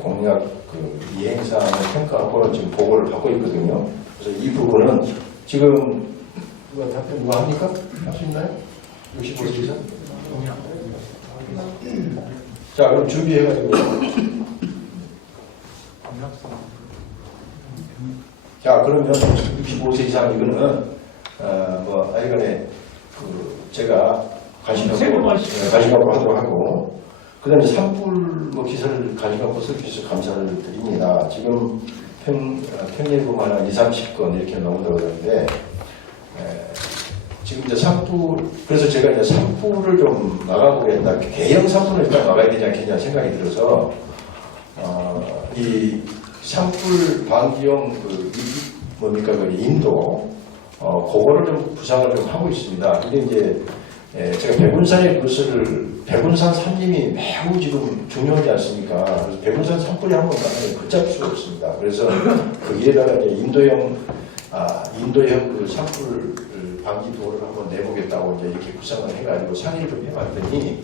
공약 그 이행사항을 평가하고 지금 보고를 받고 있거든요. 그래서 이 부분은 지금 답변 누가 합니까? 할 수 있나요? 65세 이상? 자, 그럼 준비해가지고. 자, 그러면 65세 이상 이거는 뭐 아이간에 제가 관심갖고 하도록 하고, 그 다음에 산불 뭐 기사를 가져갖고 서비스 감사를 드립니다. 지금 평일에 보면 한 20-30건 이렇게 나온다고 그러는데, 지금 이제 산불, 그래서 제가 이제 산불을 좀 막아보겠다. 대형 산불을 일단 막아야 되지 않겠냐 생각이 들어서, 이 산불 방지용 뭡니까, 그 인도, 그거를 좀 부상을 좀 하고 있습니다. 근데 이제, 제가 백운산의 백운산 산림이 매우 지금 중요하지 않습니까? 그래서 백운산 산불이 한번 나면 걷잡을 수가 없습니다. 그래서 거기에다가 이제 인도형 그 산불 방지 도를 한번 내보겠다고 이제 이렇게 구상을 해가지고 상의를 좀 해봤더니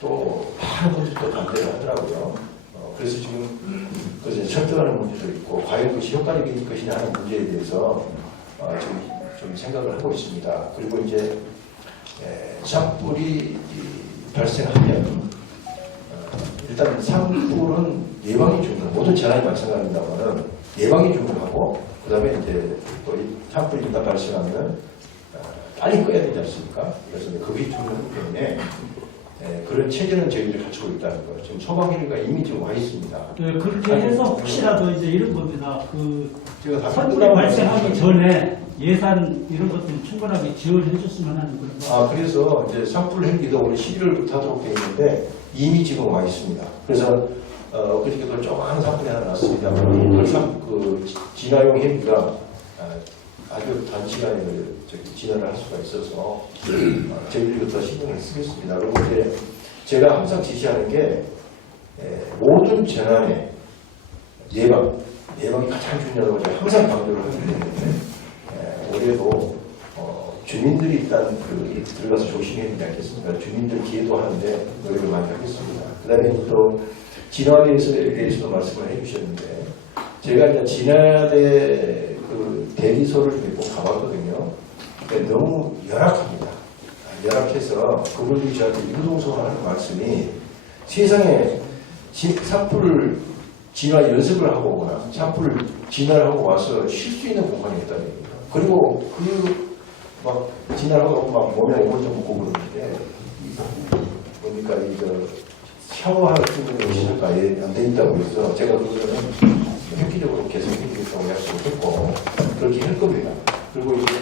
또 많은 분들이 또 반대를 하더라고요. 그래서 지금 그래서 철저하는 문제도 있고 과연 그것이 효과적일 것이냐 하는 문제에 대해서 좀 생각을 하고 있습니다. 그리고 이제 산불이 발생하면 일단 산불은 예방이 중요해요. 모든 재난이 마찬가지입니다만은 예방이 중요하고, 그 다음에 이제 산불이 일단 발생하면 빨리 꺼야 되지 않습니까? 그래서 그게 중요하기 때문에 그런 체계는 저희들이 갖추고 있다는 거예요. 지금 소방회의가 이미 지금 와 있습니다. 네, 그렇게 해서 혹시라도 이제 이런 겁니다. 제가 다 산불이 발생하기 전에 예산 이런 것들은 충분하게 지원해 줬으면 하는 그런 거. 그래서 이제 산불 헬기도 올해 11월부터 하도록 되어 있는데 이미 지금 와 있습니다. 그래서 그저께도 조그마한 산불이 하나 났습니다. 그 진화용 헬기가 아주 단시간에 진화를 할 수가 있어서 저희들이 더 신경을 쓰겠습니다. 그리고 이제 제가 항상 지시하는 게 모든 재난의 예방이 가장 중요하다고 제가 항상 강조를 하기 때문에 올해도 주민들이 일단 들어가서 조심해야 되지 않겠습니까? 주민들 기회도 하는데 노력을 많이 하겠습니다. 그 다음에 또 진화대에 대해서도 말씀을 해주셨는데, 제가 이제 진화대 그 대리소를 꼭 가봤거든요. 근데 너무 열악합니다. 열악해서 그분들이 저한테 유동성을 하는 말씀이 세상에 산불 진화 연습을 하고 오거나 산불 진화를 하고 와서 쉴 수 있는 공간이 있다는 얘기입니다. 그리고 막 진화를 하고 막 몸에 오물도 묻고 그러는데 보니까 샤워할 수 있는 것이 안 돼 있다고 해서 제가 그거는 획기적으로 개선해주겠다고 약속을 했고 그렇게 할 겁니다. 그리고 이제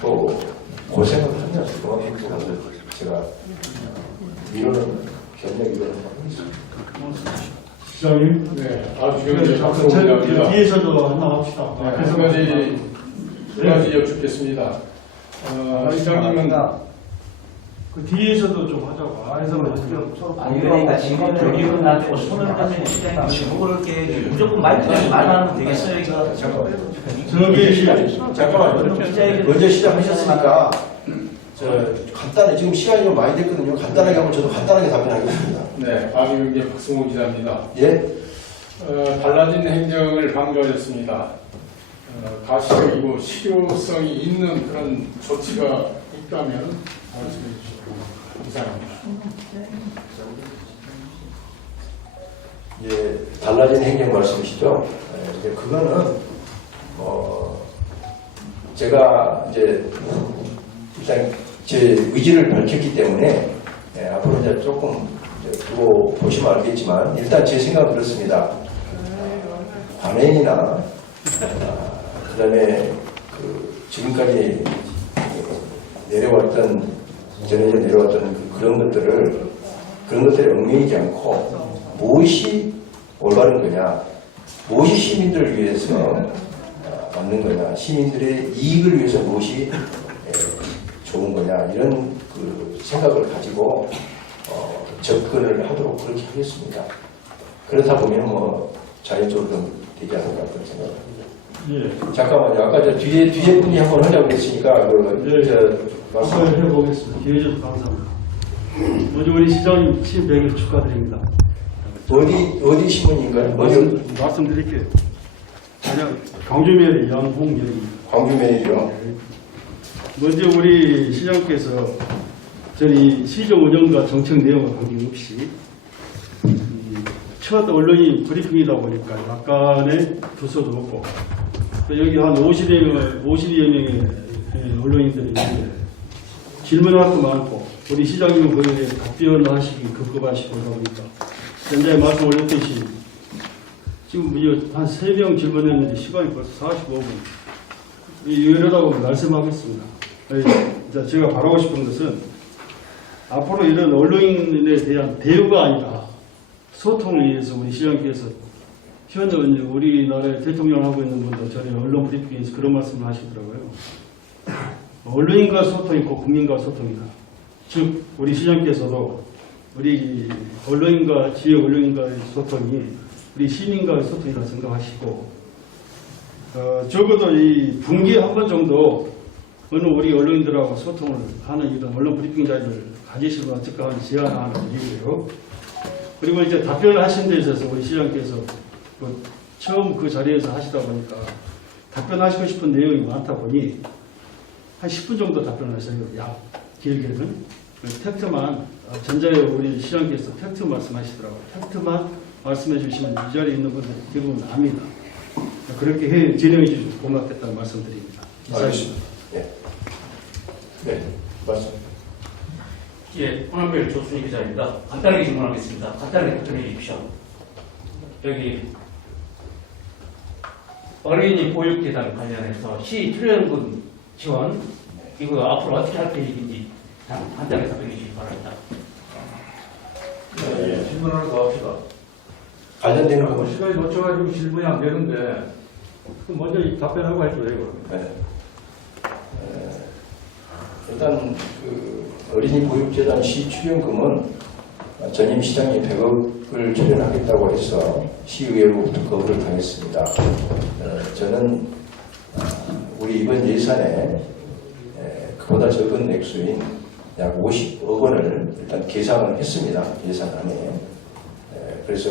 또 고생을 하면서 그만큼 가서 제가 이거는 견력 이거는 하겠습니다. 시장님, 네, 아주 좋은 작성입니다. 뒤에서도 하나 합시다. 한 가지 여쭙겠습니다. 시장님은 그 뒤에서도 좀 하자고. 아니 그러니까 지금 교육은 나한테 손을 하면 시장님 그걸 이렇게 무조건 말투를 말하면 되겠어요 이거. 잠깐만요. 먼저 시작하셨으니까 간단히 지금 시간이 좀 많이 됐거든요. 간단하게 하면 저도 간단하게 답변하겠습니다. 네, 아비경제 박승호 기자입니다. 예? 달라진 행정을 강조하셨습니다. 가시적이고 실효성이 있는 그런 조치가 있다면 말씀해 주시고 이상입니다. 예, 달라진 행정 말씀이시죠? 이제 그거는 제가 이제 일단 제 의지를 밝혔기 때문에 앞으로 이제 조금 두고 보시면 알겠지만 일단 제 생각은 그렇습니다. 관행이나 그다음에 지금까지 내려왔던 전해져 내려왔던 그런 것들에 얽매이지 않고 무엇이 올바른 거냐, 무엇이 시민들을 위해서 맞는 거냐, 시민들의 이익을 위해서 무엇이 좋은 거냐, 이런 그 생각을 가지고 접근을 하도록 그렇게 하겠습니다. 그렇다 보면 뭐 자연적으로 좀 되지 않을까 그런 생각을 합니다. 예. 잠깐만요. 아까 저 뒤에 분이 한번 하자고 했으니까 말씀을 해보겠습니다. 기회 주셔서 감사합니다. 먼저 우리 시장님 취임 100일 축하드립니다. 어디 신문인가요? 말씀드릴게요. 그냥 광주면의 양홍영입니다. 광주매일이요. 먼저 우리 시장께서 저희 시정 운영과 정책 내용과 관계없이 첫 언론인 브리핑이다 보니까 약간의 두서도 없고 또 여기 한 50여 명의 언론인들이 있는데 질문할 것도 많고 우리 시장님은 거기에 답변하시기 급급하시고 그러다 보니까 현재 말씀 올렸듯이 지금 한 3명 질문했는데 시간이 벌써 45분 이러다 보면 말씀하겠습니다. 제가 바라고 싶은 것은 앞으로 이런 언론인에 대한 대우가 아니라 소통을 위해서 우리 시장께서 현재 우리나라의 대통령을 하고 있는 분도 전에 언론 브리핑에서 그런 말씀을 하시더라고요. 언론인과 소통이 있고 국민과 소통이다. 즉 우리 시장께서도 우리 언론인과 지역 언론인과의 소통이 우리 시민과의 소통이라 생각하시고 적어도 이 분기에 한 번 정도 어느 우리 언론인들하고 소통을 하는 이런 언론 브리핑 자리를 가지시면 어떨까 하는 제안을 드리고요. 그리고 이제 답변을 하신 데 있어서 우리 시장께서 처음 그 자리에서 하시다 보니까 답변하시고 싶은 내용이 많다 보니 한 10분 정도 답변하셔요. 길게는. 팩트만, 전자에 우리 시장께서 팩트 말씀하시더라고요. 팩트만 말씀해 주시면 이 자리에 있는 분들 대부분 압니다. 그렇게 진행해 주셔서 고맙겠다는 말씀드립니다. 알겠습니다. 네, 말씀. 예, 호남별 조순희 기자입니다. 간단하게 질문하겠습니다. 간단하게 답변해 주십시오. 여기 어린이 보육재단 관련해서 시 출연금 지원 이거 앞으로 어떻게 할 계획인지 간단하게 답변해 주시기 바랍니다. 예. 질문 하나 더 합시다. 관련되는 거. 시간이 놓쳐가지고 질문이 안 되는데 먼저 답변하고 해도 돼요. 네. 일단 어린이 보육재단 시 출연금은 전임 시장이 100억을 출연하겠다고 해서 시의회로부터 거부를 당했습니다. 저는 우리 이번 예산에 그보다 적은 액수인 약 50억 원을 일단 계산을 했습니다. 예산안에. 그래서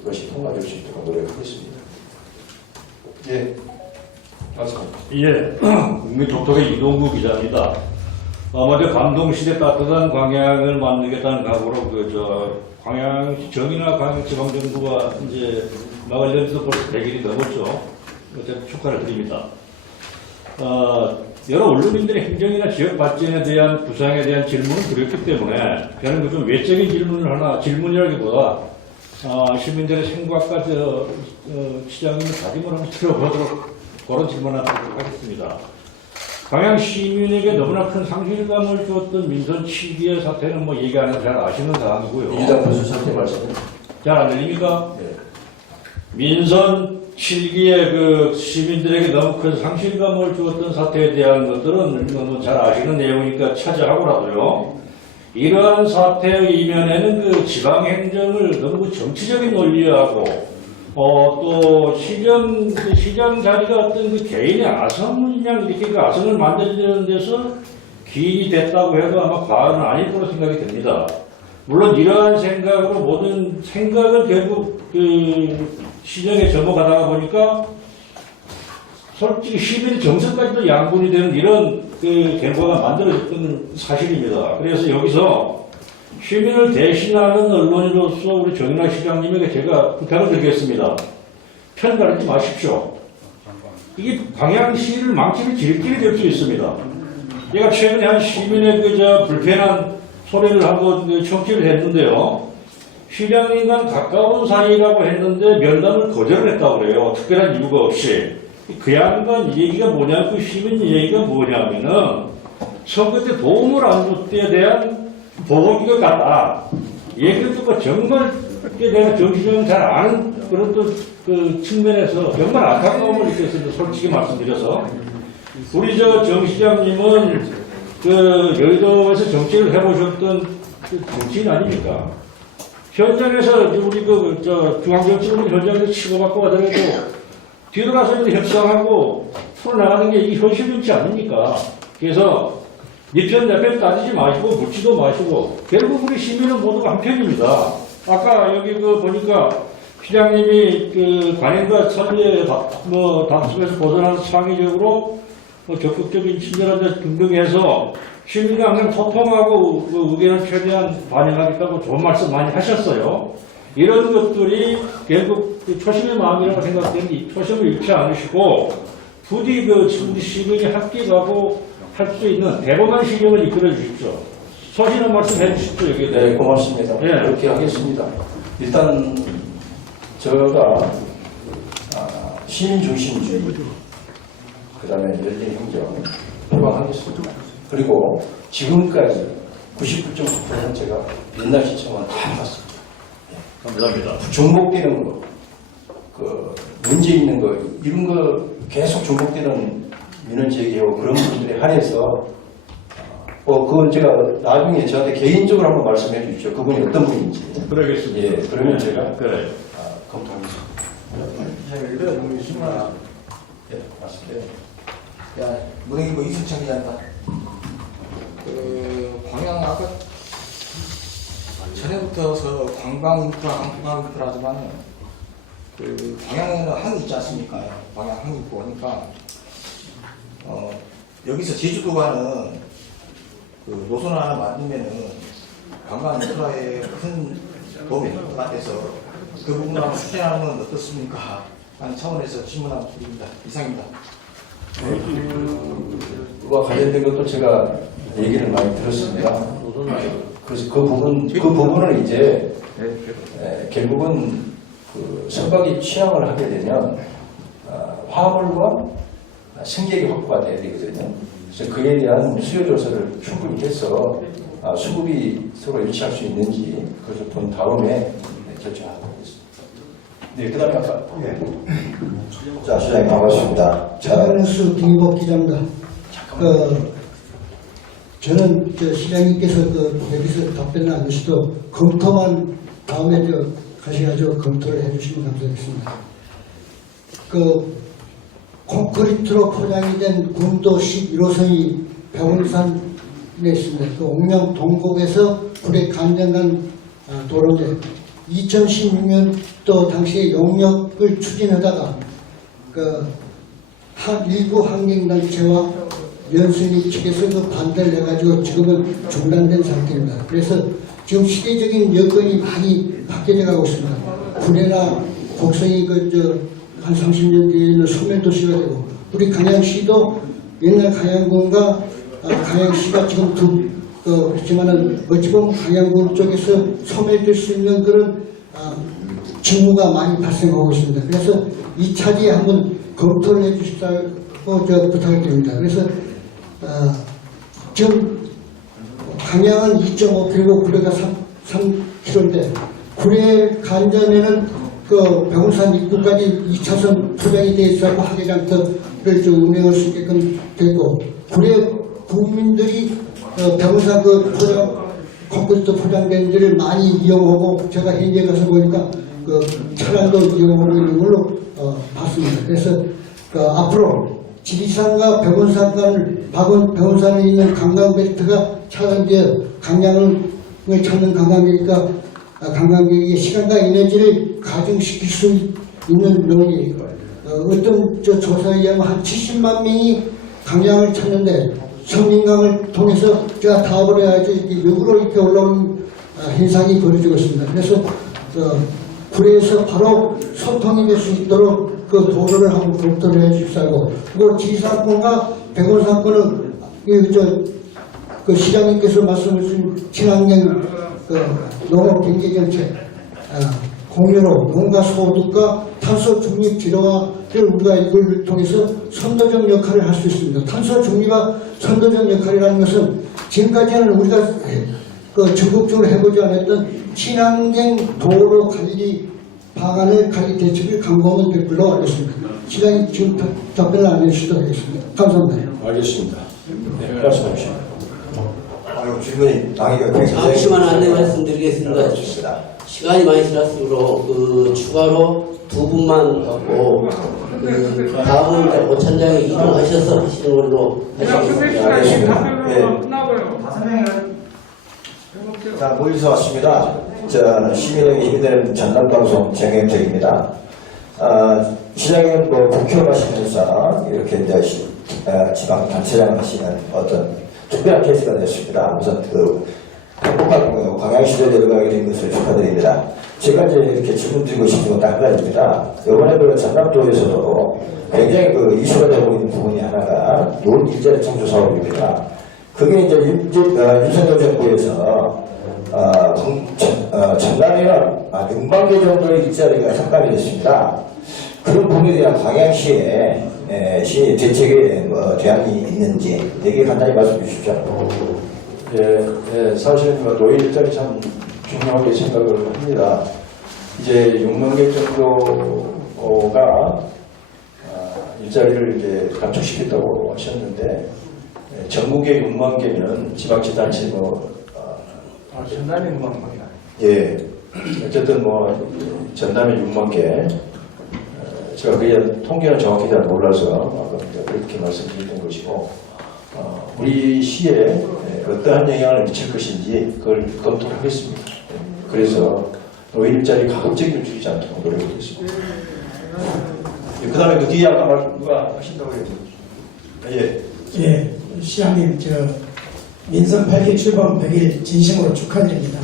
그것이 통과될 수 있도록 노력하겠습니다. 예, 맞습니다. 예, 국민톡톡의 이동구 기자입니다. 먼저 감동시대 따뜻한 광양을 만들겠다는 각오로 광양시청이나 광양지방정부가 이제 막으려는 지도 벌써 100일이 넘었죠. 어쨌든 축하를 드립니다. 여러 언론인들의 행정이나 지역 발전에 대한 부상에 대한 질문은 드렸기 때문에 저는 좀 외적인 질문이라기보다 시민들의 생각과 시장님의 다짐을 한번 들어보도록 그런 질문을 하도록 하겠습니다. 광양 시민에게 너무나 큰 상실감을 주었던 민선 7기의 사태는 뭐 얘기 안 해도 잘 아시는 사항이고요. 이당 교수 사태 말씀. 잘 안 들립니까? 네. 민선 7기의 그 시민들에게 너무 큰 상실감을 주었던 사태에 대한 것들은 너무 잘 아시는 내용이니까 차지하고라도요. 이러한 사태의 이면에는 그 지방행정을 너무 정치적인 논리하고 또 시장 자리가 어떤 그 개인의 아성을 그냥 이렇게 그 아성을 만들려는 데서 기인이 됐다고 해도 아마 과언은 아닐 거로 생각이 됩니다. 물론 이러한 생각으로 모든 생각을 결국 그 시정에 접어가다가 보니까 솔직히 시민의 정서까지도 양분이 되는 이런 그 결과가 만들어졌던 사실입니다. 그래서 여기서 시민을 대신하는 언론인으로서 우리 정인학 시장님에게 제가 부탁을 드리겠습니다. 편 가르지 마십시오. 이게 광양시를 망치는 지름길이 될 수 있습니다. 제가 최근에 한 시민의 불편한 소리를 한번 청취를 했는데요. 시장님과 가까운 사이라고 했는데 면담을 거절을 했다고 그래요. 특별한 이유가 없이. 그 양반 얘기가 뭐냐, 그 시민 얘기가 뭐냐면은 선거 때 도움을 안 줄 때에 대한 보고기가 같다. 얘기를 듣고 정말 내가 정치적으로 잘 아는 그런 그 측면에서 정말 안타까움을 느꼈습니다. 솔직히 말씀드려서. 우리 정 시장님은 여의도에서 정치를 해보셨던 정치인 아닙니까? 현장에서 우리 중앙정치군 현장에서 치고받고 하더라도 뒤돌아서 협상하고 풀어나가는 게 이 현실이지 않습니까? 그래서 네 편 내 편 따지지 마시고 묻지도 마시고 결국 우리 시민은 모두가 한편입니다. 아까 여기 보니까 시장님이 관행과 선의의 답습에서 벗어나서 창의적으로 적극적인 친절한 데 등등해서 시민과 항상 소통하고 의견을 최대한 반영하겠다고 좋은 말씀 많이 하셨어요. 이런 것들이 결국 초심의 마음이라고 생각되는데 초심을 잃지 않으시고 부디 우리 시민이 합격하고 할 수 있는 대범한 시정을 이끌어 주십시오. 소신한 말씀 해주십시오. 여기에 네, 고맙습니다. 예. 그렇게 하겠습니다. 일단 제가 시민 중심주의, 그 다음에 열린 행정 표방하겠습니다. 그리고 지금까지 99.9%는 제가 옛날 시청은 다 봤습니다. 감사합니다. 중복되는 거, 문제 있는 거, 이런 거 계속 중복되는 민원 제기하고 그런 분들에 한해서 그건 제가 나중에 저한테 개인적으로 한번 말씀해 주십시오. 그분이 어떤 분인지. 그러겠습니다. 예, 그러면 제가 그래. 검토하겠습니다. 예, 맞습니다. 야, 문행일보 이승창 기자입니다. 광양 아까 전에부터 관광 인프라지만 광양에는 항이 있지 않습니까? 광양 항이 있고 그러니까 여기서 제주도 가는 노선 하나 만들면은 관광 인프라에 큰 도움이 될 것 같아서 그 부분을 한번 추진하는 건 어떻습니까? 하는 차원에서 질문 한번 드립니다. 이상입니다. 그와 관련된 것도 제가 얘기를 많이 들었습니다. 그래서 그 부분은 이제 결국은 선박이 취항을 하게 되면 화물과 승객이 확보가 돼야 되거든요. 그래서 그에 대한 수요 조사를 충분히 해서 수급이 서로 일치할 수 있는지 그것을 본 다음에 결정하도록 하겠습니다. 네, 그 다음에 아까. 자, 시장님 반갑습니다. 차관뉴스 김인복 기자입니다. 저는 시장님께서 여기서 답변을 안 주시도 검토만 다음에 가셔가지고 검토를 해주시면 감사하겠습니다. 콘크리트로 포장이 된 군도식 1호선이 백운산에 있습니다. 옥령 동곡에서 불에 간장간 도로인데 2016년도 당시에 용역을 추진하다가 일부 환경단체와 연수인이 측에서 반대를 해가지고 지금은 중단된 상태입니다. 그래서 지금 시대적인 여건이 많이 바뀌어 가고 있습니다. 불에나 곡성이 한 30년 뒤에는 소멸도시가 되고 우리 강양시도 옛날 강양군과 강양시가 지금 그렇지만은 어찌 보면 강양군 쪽에서 소멸될 수 있는 그런 징후가 많이 발생하고 있습니다. 그래서 이 차지에 한번 검토를 해주시다고 부탁을 드립니다. 그래서 지금 강양은 2.5km, 구례가 3km인데 구례 간점에는 백운산 입구까지 2차선 포장이 되어 있어서 하계장터를 좀 운행할 수 있게끔 되고 구례 국민들이 백운산 콘크리트 포장된 데를 많이 이용하고 제가 현지에 가서 보니까 차량도 이용하고 있는 걸로 봤습니다. 그래서 앞으로 지리산과 백운산에 있는 관광벨트가 차단되어 강양을 찾는 관광객의 시간과 에너지를 가중시킬 수 있는 명이 어떤 조사에 의하면 한 70만 명이 강양을 찾는데 성민강을 통해서 제가 타업을 해야지 역으로 이렇게 올라오는 현상이 벌어지고 있습니다. 그래서 구례에서 바로 소통이 될 수 있도록 그 도로를 한번 검토를 해 주시고 그리고 지리산권과 백운산권은 그 시장님께서 말씀하신 친환경 농업 경제 정책 공유로 농가 소득과 탄소 중립 지도화를 우리가 이걸 통해서 선도적 역할을 할 수 있습니다. 탄소 중립과 선도적 역할이라는 것은 지금까지는 우리가 전국적으로 해보지 않았던 친환경 도로 관리 방안을 관리 대책을 강구하면 될 걸로 알겠습니다. 시장님 지금 답변을 안 해주시도록 하겠습니다. 감사합니다. 알겠습니다. 네, 말씀하십시오. 질문이 당위가 굉장히 잠시만 안내 말씀드리겠습니다. 시간이 많이 지났으므로 추가로 두 분만 하고 다음은 이제 오찬장에 이동하셔서 하시는 걸로 하시겠습니다. 알겠습니다. 네. 자, 모의서 왔습니다. 시민의 힘이 되는 전남방송 정혜택입니다. 시장님 국회의원 하시면서 이렇게 이제 지방단체장 하시는 어떤 특별한 케이스가 됐습니다. 우선 행복한 광양시를 내려가게 된 것을 축하드립니다. 제가 이제 이렇게 질문 드리고 싶은 건 한 가지입니다. 이번에 전남도에서도 굉장히 이슈가 되고 있는 부분이 하나가 노인 일자리 창조 사업입니다. 그게 이제 윤석열 정부에서 전남에는 6만 개 정도의 일자리가 삭감이 됐습니다. 그런 부분에 대한 광양시의 시 대책에 대안이 있는지 얘기 간단히 말씀해 주시죠. 사실 노인 일자리 참 중요하게 생각을 합니다. 이제 6만 개 정도가 일자리를 이제 감축시켰다고 하셨는데 전국에 6만 개면 지방자치단체 전남에 6만 개입니다. 예, 어쨌든 전남에 6만 개. 제가 그게 통계는 정확히 잘 몰라서 그렇게 말씀드렸던 것이고, 우리 시에 어떠한 영향을 미칠 것인지 그걸 검토를 하겠습니다. 그래서 노인 일자리 가급적이면 줄이지 않도록 노력하겠습니다. 그 다음에 그 뒤에 아까 누가 하신다고 했죠? 예, 시장님, 민선 8기 출범 100일 진심으로 축하드립니다.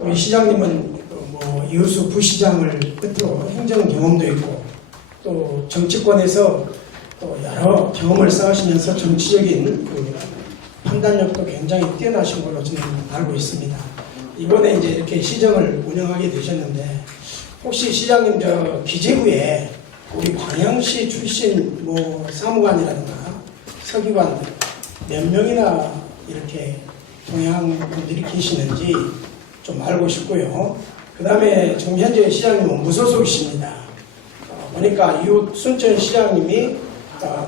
우리 시장님은 이웃수 부시장을 끝으로 행정 경험도 있고 또 정치권에서 또 여러 경험을 쌓으시면서 정치적인 판단력도 굉장히 뛰어나신 걸로 저는 알고 있습니다. 이번에 이제 이렇게 시정을 운영하게 되셨는데 혹시 시장님 기재부에 우리 광양시 출신 사무관이라든가 서기관 몇 명이나 이렇게 동양분들이 계시는지 좀 알고 싶고요. 그 다음에 지금 현재 시장님은 무소속이십니다. 보니까 이웃 순천 시장님이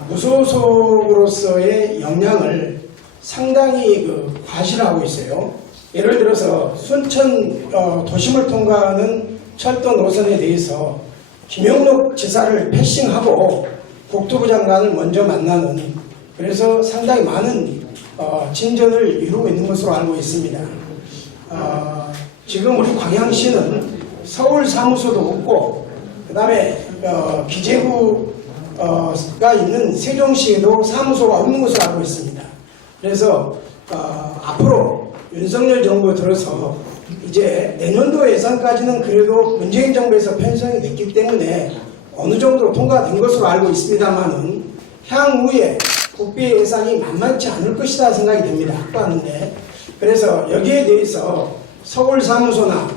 무소속으로서의 역량을 상당히 과시하고 있어요. 예를 들어서 순천 도심을 통과하는 철도 노선에 대해서 김영록 지사를 패싱하고 국토부 장관을 먼저 만나는, 그래서 상당히 많은 진전을 이루고 있는 것으로 알고 있습니다. 지금 우리 광양시는 서울 사무소도 없고 그 다음에 기재부가 있는 세종시에도 사무소가 없는 것으로 알고 있습니다. 그래서 앞으로 윤석열 정부 들어서 이제 내년도 예산까지는 그래도 문재인 정부에서 편성이 됐기 때문에 어느 정도 통과된 것으로 알고 있습니다만은 향후에 국비 예산이 만만치 않을 것이다 생각이 됩니다. 확보하는데. 그래서 여기에 대해서 서울 사무소나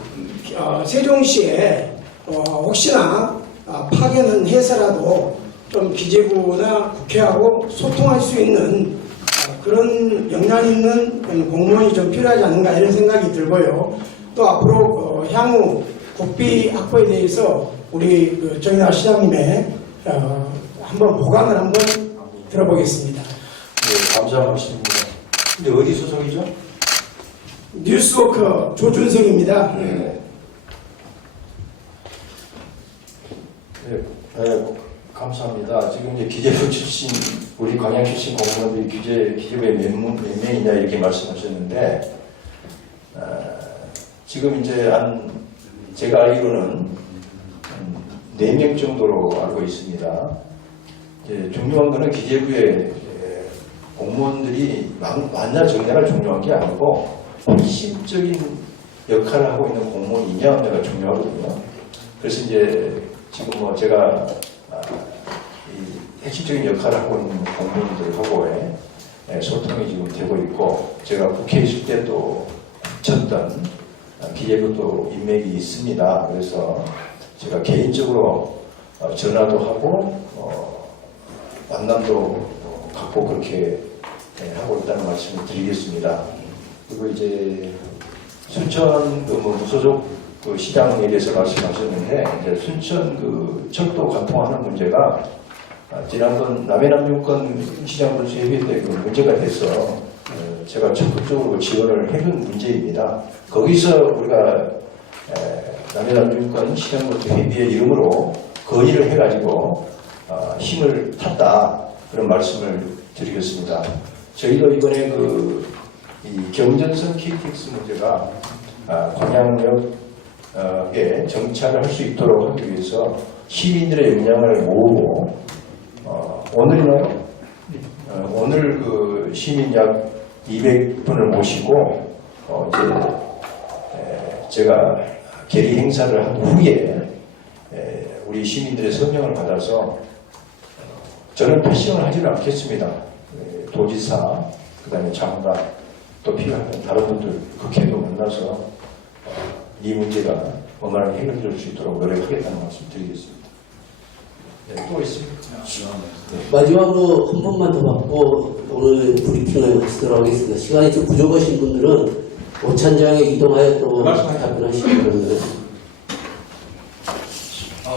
세종시에 혹시나 파견은 해서라도 좀 기재부나 국회하고 소통할 수 있는 그런 역량 있는 공무원이 좀 필요하지 않는가 이런 생각이 들고요. 또 앞으로 향후 국비 확보에 대해서 우리 정인하 시장님의 한번 보강을 한번 들어보겠습니다. 네, 감사합니다. 근데 어디 소속이죠? 뉴스워커 조준성입니다. 네, 감사합니다. 지금 이제 기재부 출신, 우리 광양 출신 공무원들이 기재부에 몇 명이냐 이렇게 말씀하셨는데, 지금 이제 제가 알기로는 4명 정도로 알고 있습니다. 이제 중요한 거는 기재부의 공무원들이 완전 정량을 중요한 게 아니고 핵심적인 역할을 하고 있는 공무원이 있냐 없냐가 중요하거든요. 그래서 이제 지금 제가 이 핵심적인 역할을 하고 있는 공무원들하고의 소통이 지금 되고 있고, 제가 국회에 있을 때 또 쳤던 기재부도 인맥이 있습니다. 그래서 제가 개인적으로 전화도 하고 만남도 갖고 그렇게 하고 있다는 말씀을 드리겠습니다. 그리고 이제 순천 무소속 시장에 대해서 말씀하셨는데, 이제 순천 철도 관통하는 문제가 지난번 남해남용권 시장 분수협의 때 문제가 돼서 제가 적극적으로 지원을 해준 문제입니다. 거기서 우리가 남해남용권 시장 분수협의회 이름으로 건의를 해가지고 힘을 탔다, 그런 말씀을 드리겠습니다. 저희도 이번에 이 경전선 KTX 문제가 광양역에 정차를 할 수 있도록 하기 위해서 시민들의 역량을 모으고, 오늘이나요? 오늘 시민 약 200분을 모시고 제가 계리 행사를 한 후에 우리 시민들의 서명을 받아서 저는 패싱을 하지는 않겠습니다. 도지사, 그 다음에 장관, 또 필요한 다른 분들 국회도 만나서 이 문제가 원만하게 해결될 수 있도록 노력하겠다는 말씀 드리겠습니다. 네, 또 있습니까? 마지막으로 한 번만 더 받고 오늘 브리핑을 마치도록 하겠습니다. 시간이 좀 부족하신 분들은 오찬장에 이동하여 또 답변하시기 바랍니다.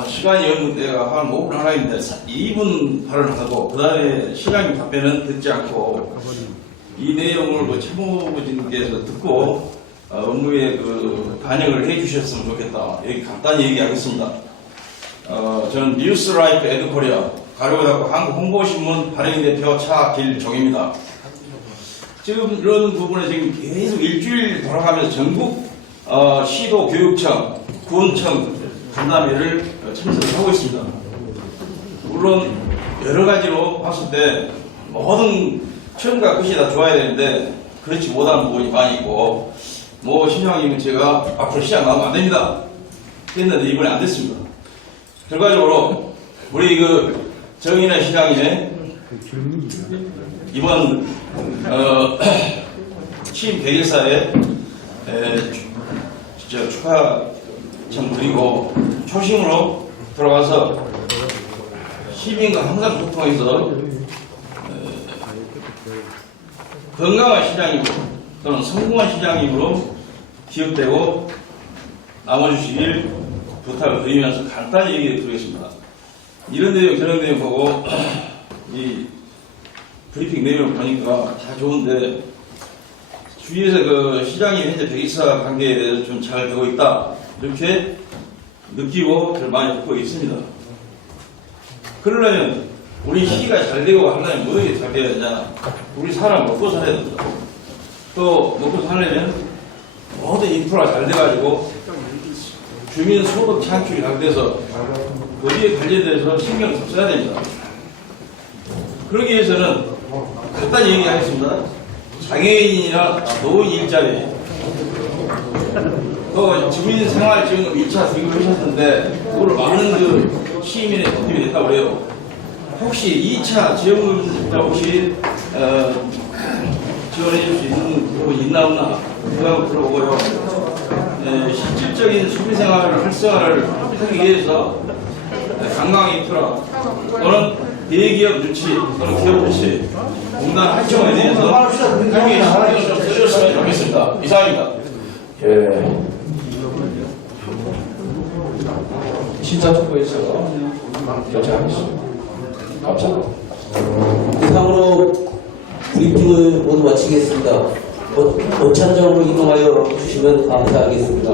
시간이 없는데 한 5분 하나인데 2분 발언을 하고 그 다음에 시장님 답변은 듣지 않고 이 내용을 참모진께서 듣고 업무에 반영을 해주셨으면 좋겠다. 여기 간단히 얘기하겠습니다. 저는 뉴스라이프 에드코리아 가로고 닫고 한국홍보신문 발행대표 차길종입니다. 지금 이런 부분에 지금 계속 일주일 돌아가면서 전국 시도 교육청, 군청 간담회를 참석하고 있습니다. 물론 여러 가지로 봤을 때 모든 처음과 끝이 다 좋아야 되는데 그렇지 못한 부분이 많이 있고, 신장님은 제가 앞으로 시장 나오면 안 됩니다 했는데 이번에 안 됐습니다. 결과적으로 우리 정인혜 시장의 이번 취임 100일사에 진짜 축하 참 드리고 초심으로 들어가서 시민과 항상 소통해서 건강한 시장이고 또는 성공한 시장님으로 기억되고 남아주시길 부탁을 드리면서 간단히 얘기해 드리겠습니다. 이런 내용 저런 내용 보고 이 브리핑 내용을 보니까 다 좋은데 주위에서 시장이 현재 백일사 관계에 대해서 좀 잘 되고 있다 이렇게 느끼고 많이 듣고 있습니다. 그러려면 우리 시가 잘 되고 하려면 뭐가 잘 돼야 되냐? 우리 사람 먹고 살아야 된다. 또 먹고 살려면 모든 인프라 잘 돼가지고 주민 소득 창출이 잘 돼서 거기에 관련돼서 신경을 써야 됩니다. 그러기 위해서는 간단히 얘기하겠습니다. 장애인이나 노인 일자리, 또 주민생활지원금 1차 지급하셨는데 그걸 많은 시민의 도움이 됐다고 해요. 혹시 2차 지원금 혹시 지원해 줄 수 있는 부분이 있나 없나 그거 한번 들어보고요. 실질적인 수비생활 활성화를 하기 위해서 관광 인프라 또는 대기업 유치 또는 기업 유치 공단 활성화에 대해서 함께 신경을 좀 써주셨으면 좋겠습니다. 이상입니다. 심사숙고해서 여쭤하겠습니다. 감사합니다. 이상으로 브리핑을 모두 마치겠습니다. 오찬장으로 이동하여 주시면 감사하겠습니다.